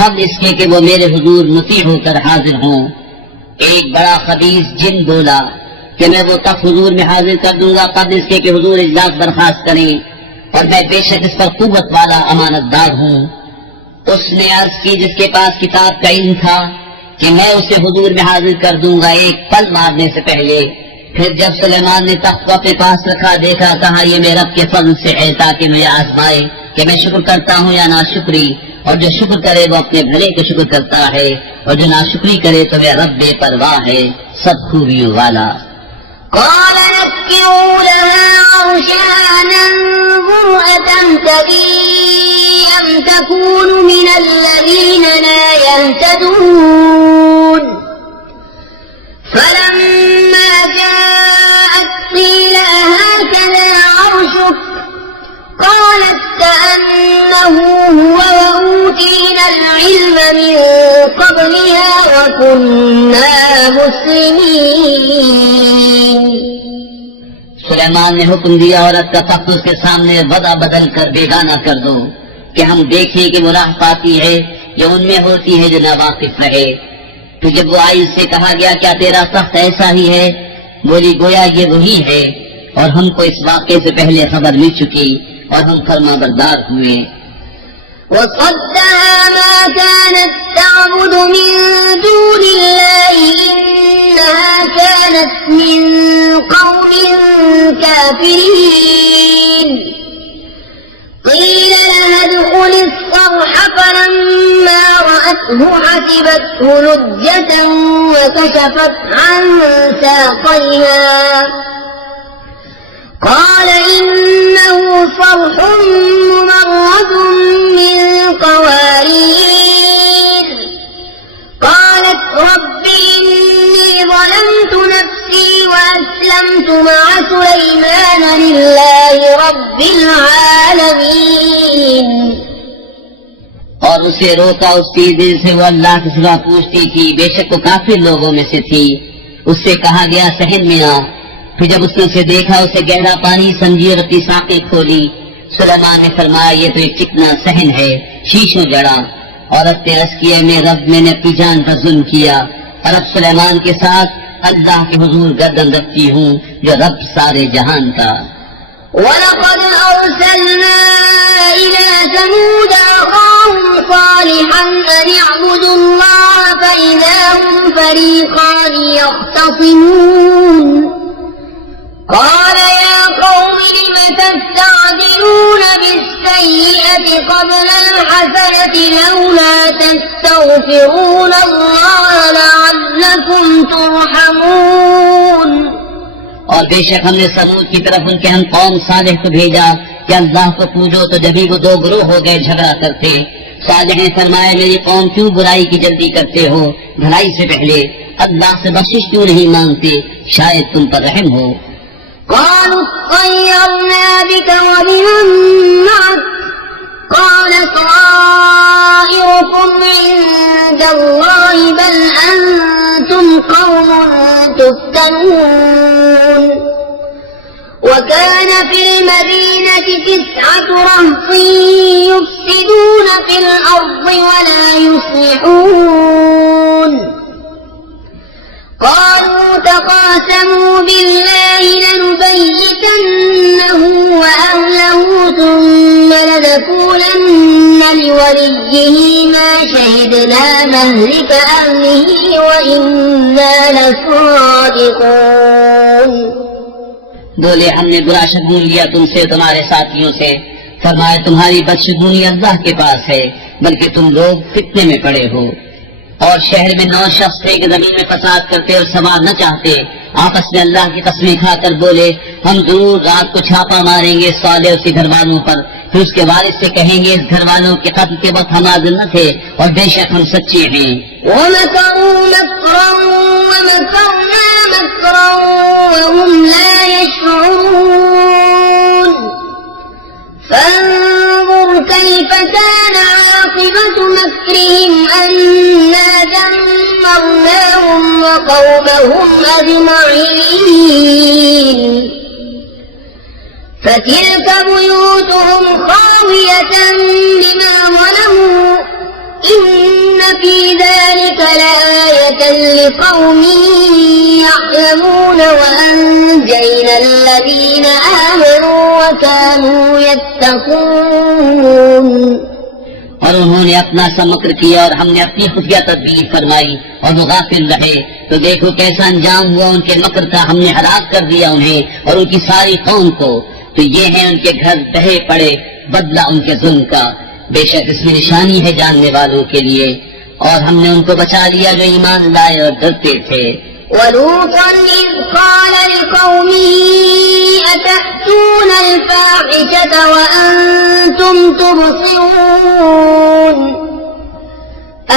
तब इसके कि वो मेरे हुजूर मुती होकर हाजिर हों। एक बड़ा खबीस जिन बोला कि मैं वो तख्त हुजूर में हाजिर कर दूंगा, तब इसके कि हुजूर इजलास बर्खास्त करें, और मैं बेशक इस पर कुव्वत वाला अमानतदार हूँ। उसने अर्ज की जिसके पास किताब का इल्म था कि मैं उसे हुजूर में हाजिर कर दूंगा एक पल मारने से पहले। फिर जब सुलेमान ने तख्त को अपने पास रखा, देखा, कहा ये मेरे रब के फज़ल से है ताकि मुझे आजमाए कि मैं शुक्र करता हूँ या नाशुक्री, और जो शुक्र करे वो अपने भले को शुक्र करता है, और जो नाशुक्री करे तो वह रब बेपरवाह है, सब खूबियों वाला। قال نكروا لها عرشها ننظر أتهتدي أم تكون من الذين لا يهتدون فلما جاءت قيل أهكذا عرشك قالت كأنه هو وأوتينا العلم من قبلها وكنا مسلمين। सुलेमान ने हुक्म दिया, औरत का तख्त उसके सामने वदा बदल कर बेगाना कर दो कि हम देखें कि वो राह पाती है या उनमें होती है जो नावाकिफ रहे। तो जब वो आई, उससे कहा गया क्या तेरा तख्त ऐसा ही है? बोली गोया ये वही है, और हमको इस वाक़े से पहले खबर मिल चुकी और हम फरमाबरदार हुए। وصدها ما كانت تعبد من دون الله إنها كانت من قوم كافرين قيل لها ادخل الصرح فلما رأته حسبته لجة وكشفت عن ساقيها قال إنه صرح ممرد من قوارير قالت رب إني ظلمت نفسي وأسلمت مع سليمان لله رب العالمين। और उसे रोका उसकी दिल से वो अल्लाह के सिवा पूछती थी, बेशक वो काफिर लोगों में से थी। उससे कहा गया सहन में आ। फिर जब उसने उसे देखा, उसे गहरा पानी समझी और अपनी साकें खोली। सुलेमान ने फरमाया ये तो एक चिकना सहन है, शीशों जड़ा। औरत ने अर्ज किया, मेरे रब, मैंने अपनी जान पर जुल्म किया और अब सुलेमान के साथ अल्लाह के हुजूर गर्दन रखती हूँ जो रब सारे जहान का। وَلَقَدْ أَرْسَلْنَا إِلَى ثَمُودَ أَخَاهُمْ صَالِحًا أَنِ اعْبُدُوا اللَّهَ فَإِذَا هُمْ فَرِيقَانِ يَخْتَصِمُونَ قال يا قوم لم تستعجلون بالسيئة قبل الحسنة لولا تستغفرون الله لعلكم ترحمون। और बेशक हमने समूद की तरफ उनके हम कौम सालेह को भेजा कि अल्लाह को पूजो, तो जब भी वो दो ग्रोह हो गए झगड़ा करते। सालेह ने फरमाया, मेरी कौम क्यों बुराई की जल्दी करते हो, भलाई से पहले अल्लाह से बख्शिश क्यों नहीं मांगते, शायद तुम पर रहम हो। قالوا اطيرنا بك وبمن معك قال طائركم عند الله بل أنتم قوم تفتنون وكان في المدينة 9 رهط يفسدون في الأرض ولا يصلحون قالوا تقاسموا بالله لنبيتنه وأهله ثم لنقولن لوليه ما شهدنا مهلك أهله وإنا لصادقون। बोले हमने बुरा शगुन लिया तुमसे तुम्हारे साथियों से। फरमाया तुम्हारी बदशगुनी अल्लाह के पास है, बल्कि तुम लोग फितने में पड़े हो। और शहर में 9 शख्स थे कि जमीन में फसाद करते और सवार न चाहते। आपस में अल्लाह की कसमें खाकर बोले हम जरूर रात को छापा मारेंगे साले उसके घर वालों पर। फिर उसके वालिद से कहेंगे इस घर वालों के कत्ल के वक्त हम हाजिर न थे और बेशक हम सच्चे हैं। ومكروا مكرا ومكرنا مكرا وهم لا يشعرون فانظر كيف كان عاقبة مكرهم أنا دمرناهم وقومهم أجمعين فتلك بيوتهم خاوية بما ظلموا إن في ذلك لآية لقوم يعلمون وأنجينا الذين آمنوا وكانوا يتقون। और उन्होंने अपना सा मक्र किया और हमने अपनी खुफिया तदबीर फरमाई और वो गाफिल रहे। तो देखो कैसा अंजाम हुआ उनके मक्र का, हमने हलाक कर दिया उन्हें और उनकी सारी कौम को। तो ये है उनके घर बहे पड़े, बदला उनके जुल्म का। बेशक इसमें निशानी है जानने वालों के लिए। और हमने उनको बचा लिया जो ईमान लाए और डरते थे। ولوطا إذ قال لقومه أتأتون الفاحشة وأنتم تبصرون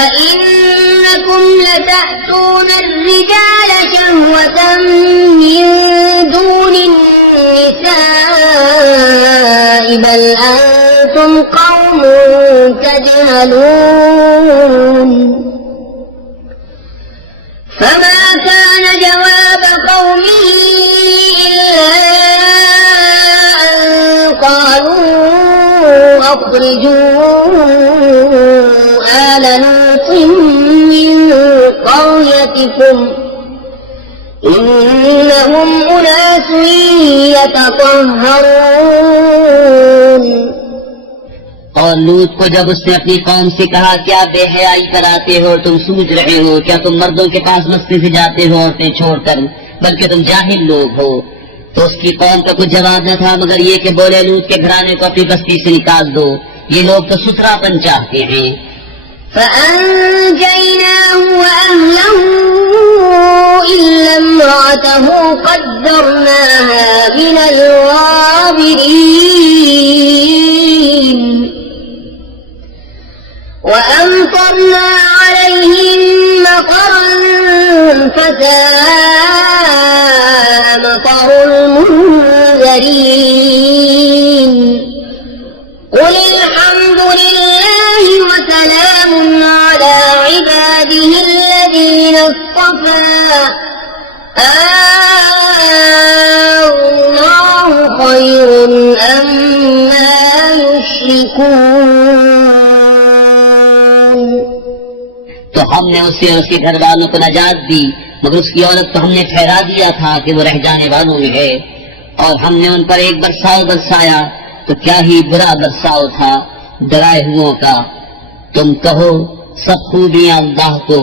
أئنكم لتأتون الرجال شهوة من دون النساء بل أنتم قوم تجهلون فما كان جواب قومه إلا أن قالوا أخرجوا آل لوط من قريتكم إنهم أناس يتطهرون। और लूत को जब उसने अपनी कौम से कहा क्या बेहयाई कराते हो, तुम सूझ रहे हो, क्या तुम मर्दों के पास मस्ती से जाते हो औरतें छोड़कर, बल्कि तुम जाहिल लोग हो। तो उसकी कौम का कुछ जवाब न था मगर ये कि बोले लूत के घराने को अपनी बस्ती से निकाल दो, ये लोग तो सुथरापन चाहते हैं। فأنجيناه وأهله إلا امرأته قدرناها من الغابرين وأمطرنا عليهم مطرا فساء مطر المنذرين قل الحمد لله وسلام على عباده الذين اصطفى الله خير أما يشركون। तो हमने उसे और उसके घर वालों को नजात दी, मगर उसकी औरत को हमने ठहरा दिया था कि वो रह जाने वालों में है। और हमने उन पर एक बरसाव बरसाया, तो क्या ही बुरा बरसाव था डराए हुओं का। तुम कहो सब खूबियां अल्लाह को